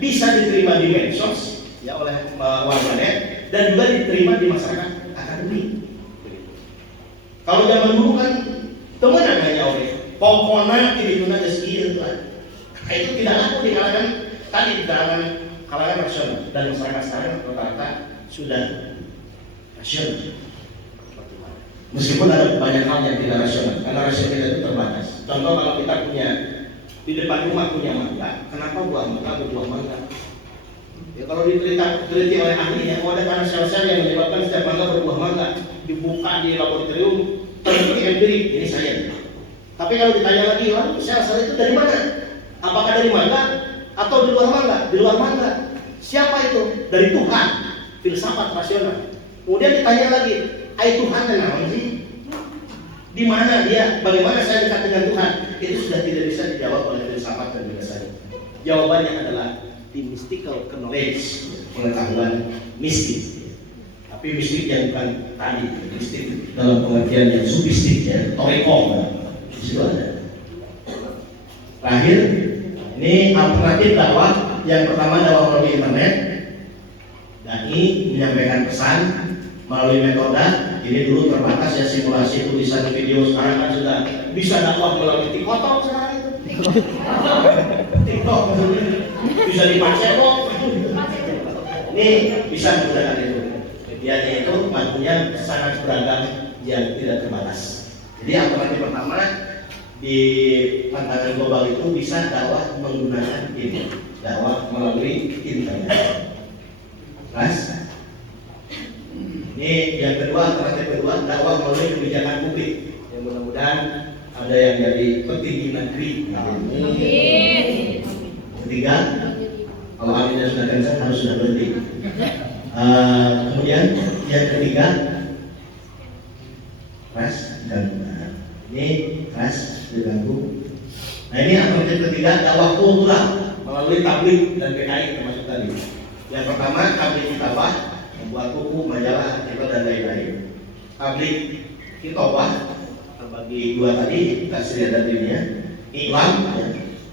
bisa diterima di medsos ya oleh warganet dan juga diterima di masyarakat akademik. Kalau zaman dulu kan temenan hanya oleh pokoknya itu nanti sekian tuh. Itu tidak laku di kalangan tadi di kalangan rasional dan masyarakat sekarang rata-rata sudah rasional. Meskipun ada banyak hal yang tidak rasional, karena rasional itu terbatas. Contoh kalau kita punya di depan rumah punya mangga, kenapa buah mangga berbuah mangga? Ya kalau diteliti oleh ahlinya, ada karena sel-sel yang menyebabkan setiap mangga berbuah mangga. Dibuka di laboratorium, terbukti empirik, ini saya. Tapi kalau ditanya lagi, sel-sel itu dari mana? Apakah dari mangga atau di luar mangga? Di luar mangga. Siapa itu? Dari Tuhan. Filsafat rasional. Kemudian ditanya lagi, Tuhan kenapa sih? Di mana dia? Bagaimana saya dekat dengan Tuhan? Itu sudah tidak bisa dijawab oleh filsafat dan juga saya. Jawabannya adalah di mystical knowledge, pengetahuan mistik. Tapi mistik yang bukan tadi, mistik dalam pengertian yang subistik ya, toreko. Situ ada. Terakhir, ini alternatif dakwah. Yang pertama dakwah melalui internet. Dai menyampaikan pesan melalui metode. Ini dulu terbatas ya simulasi tulisan video, sekarang kan sudah bisa dakwah melalui TikTok sekarang itu. TikTok bisa dipakai kok. Ini bisa menggunakan itu. Medianya itu majunya sangat beragam yang tidak terbatas. Jadi alternatif pertama di tantangan global itu bisa dakwah menggunakan ini, dakwah melalui internet. Mas, ini yang kedua, alternatif kedua, dakwah melalui kebijakan publik. Yang mudah-mudahan ada yang jadi petinggi negeri. Ketiga, kalau alimnya sudah kencang harus sudah berhenti. Kemudian yang ketiga, Mas dan ini Mas diganggu. Nah ini alternatif ketiga dakwah kultural melalui tabligh dan PKI termasuk tadi. Yang pertama tabligh kitabah, membuat buku, majalah, artikel dan lain-lain. Tabligh kitabah terbagi dua tadi, tasriyah dan ilmiah. Iklan, ya,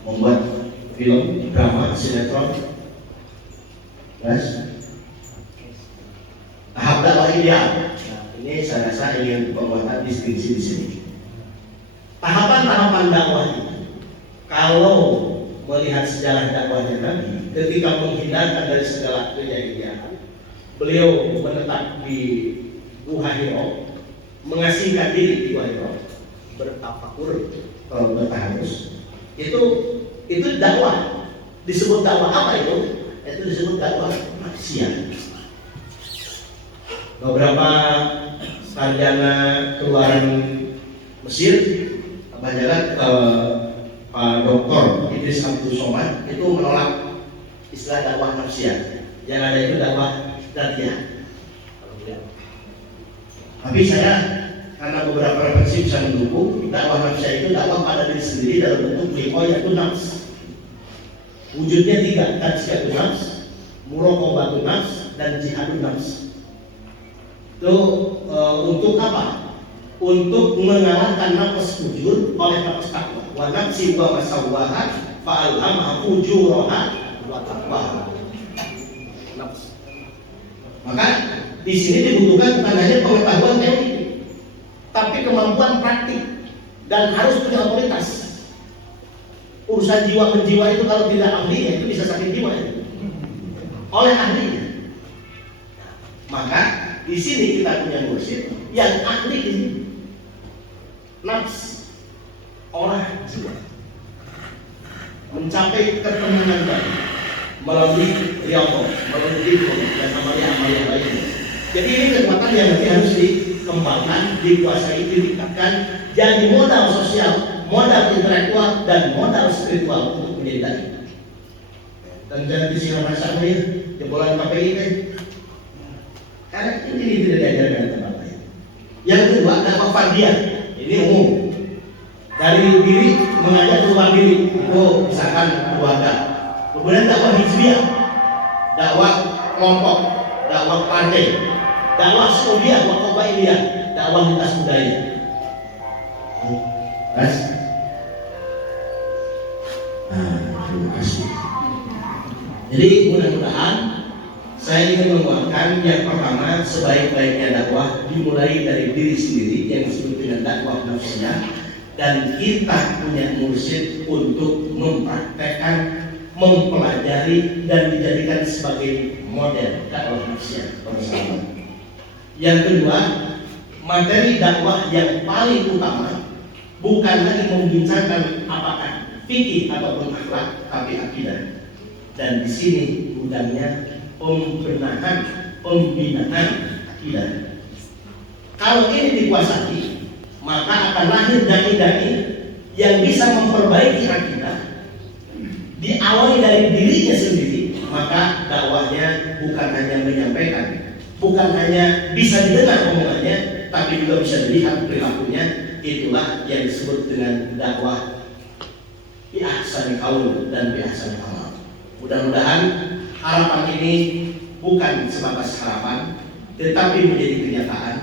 membuat film, drama, sinetron. Mas, tahap dakwah ideal. Nah, ini saya rasa ingin pembuatan distingsi di sini. Tahapan-tahapan dakwah itu, kalau melihat sejarah dakwahnya Nabi, ketika menghindarkan dari segala kejadian, beliau menetap di Gua Hiro, mengasingkan diri di Gua Hiro, bertafakur, bertaharus. Itu dakwah. Disebut dakwah apa itu? Itu disebut dakwah manusia. Beberapa sarjana keluaran Mesir banyak Pak Dr. Idris Abdul Somad itu menolak istilah dakwah manusia. Yang ada itu dakwah datiah. Tapi saya karena beberapa referensi bisa mendukung dakwah manusia itu dakwah pada diri sendiri dalam bentuk liqoyatun nafs. Wujudnya tiga, tazkiyatun nafs, muraqabatun nafs, dan jihadun nafs. Itu untuk apa? Untuk mengalahkan nafas fujur oleh nafas takwa. Wa nafsi wa masawwaha fa'alhamaha fujuraha wa taqwaha. Nafs. Maka di sini dibutuhkan bukan hanya pengetahuan teori, tapi kemampuan praktik dan harus punya otoritas. Urusan jiwa menjiwa itu kalau tidak ahlinya itu bisa sakit jiwa ya. Oleh ahlinya. Maka di sini kita punya mursyid yang ahli ini nafs, orang jiwa, mencapai ketenangan batin melalui riyadhah, melalui dhikr dan amalia-amalia lainnya. Jadi ini kekuatan yang nanti harus dikembangkan, dikuasai, ditingkatkan, jadi modal sosial, modal intelektual dan modal spiritual untuk menjadi dai. Dan jangan disiram rasa jebolan KPI kan. Karena ini tidak diajarkan di tempat lain. Yang kedua, dakwah fardiyah. Ini umum. Dari diri mengajak keluar diri. Oh, misalkan keluarga. Kemudian dakwah hizbiyah, dakwah kelompok, dakwah partai, dakwah suudiyah, dakwah qabailiyah, dakwah lintas budaya. Mas, terima kasih. Jadi mudah-mudahan saya ingin menguatkan yang pertama, sebaik-baiknya dakwah dimulai dari diri sendiri yang disebut dengan dakwah nafsiyah, dan kita punya mursyid untuk mempraktekkan, mempelajari dan dijadikan sebagai model dakwah nafsiyah bersama. Yang kedua, materi dakwah yang paling utama bukan lagi membincangkan apakah fikih ataupun akhlak, tapi akidah. Dan di sini gudangnya pembenahan, pembinaan akidah. Kalau ini dikuasai, maka akan lahir dai-dai yang bisa memperbaiki akidah, diawali dari dirinya sendiri. Maka dakwahnya bukan hanya menyampaikan, bukan hanya bisa didengar omongannya, tapi juga bisa dilihat perilakunya. Itulah yang disebut dengan dakwah bi ahsani qaul dan bi ahsani amal. Mudah-mudahan harapan ini bukan sebatas harapan, tetapi menjadi kenyataan.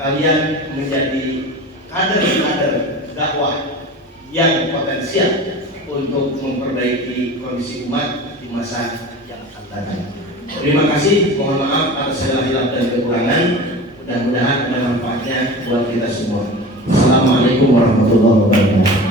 Kalian menjadi kader-kader dakwah yang potensial untuk memperbaiki kondisi umat di masa yang akan datang. Terima kasih, mohon maaf atas segala hilaf dan kekurangan. Mudah-mudahan ada manfaatnya buat kita semua. Assalamualaikum warahmatullahi wabarakatuh.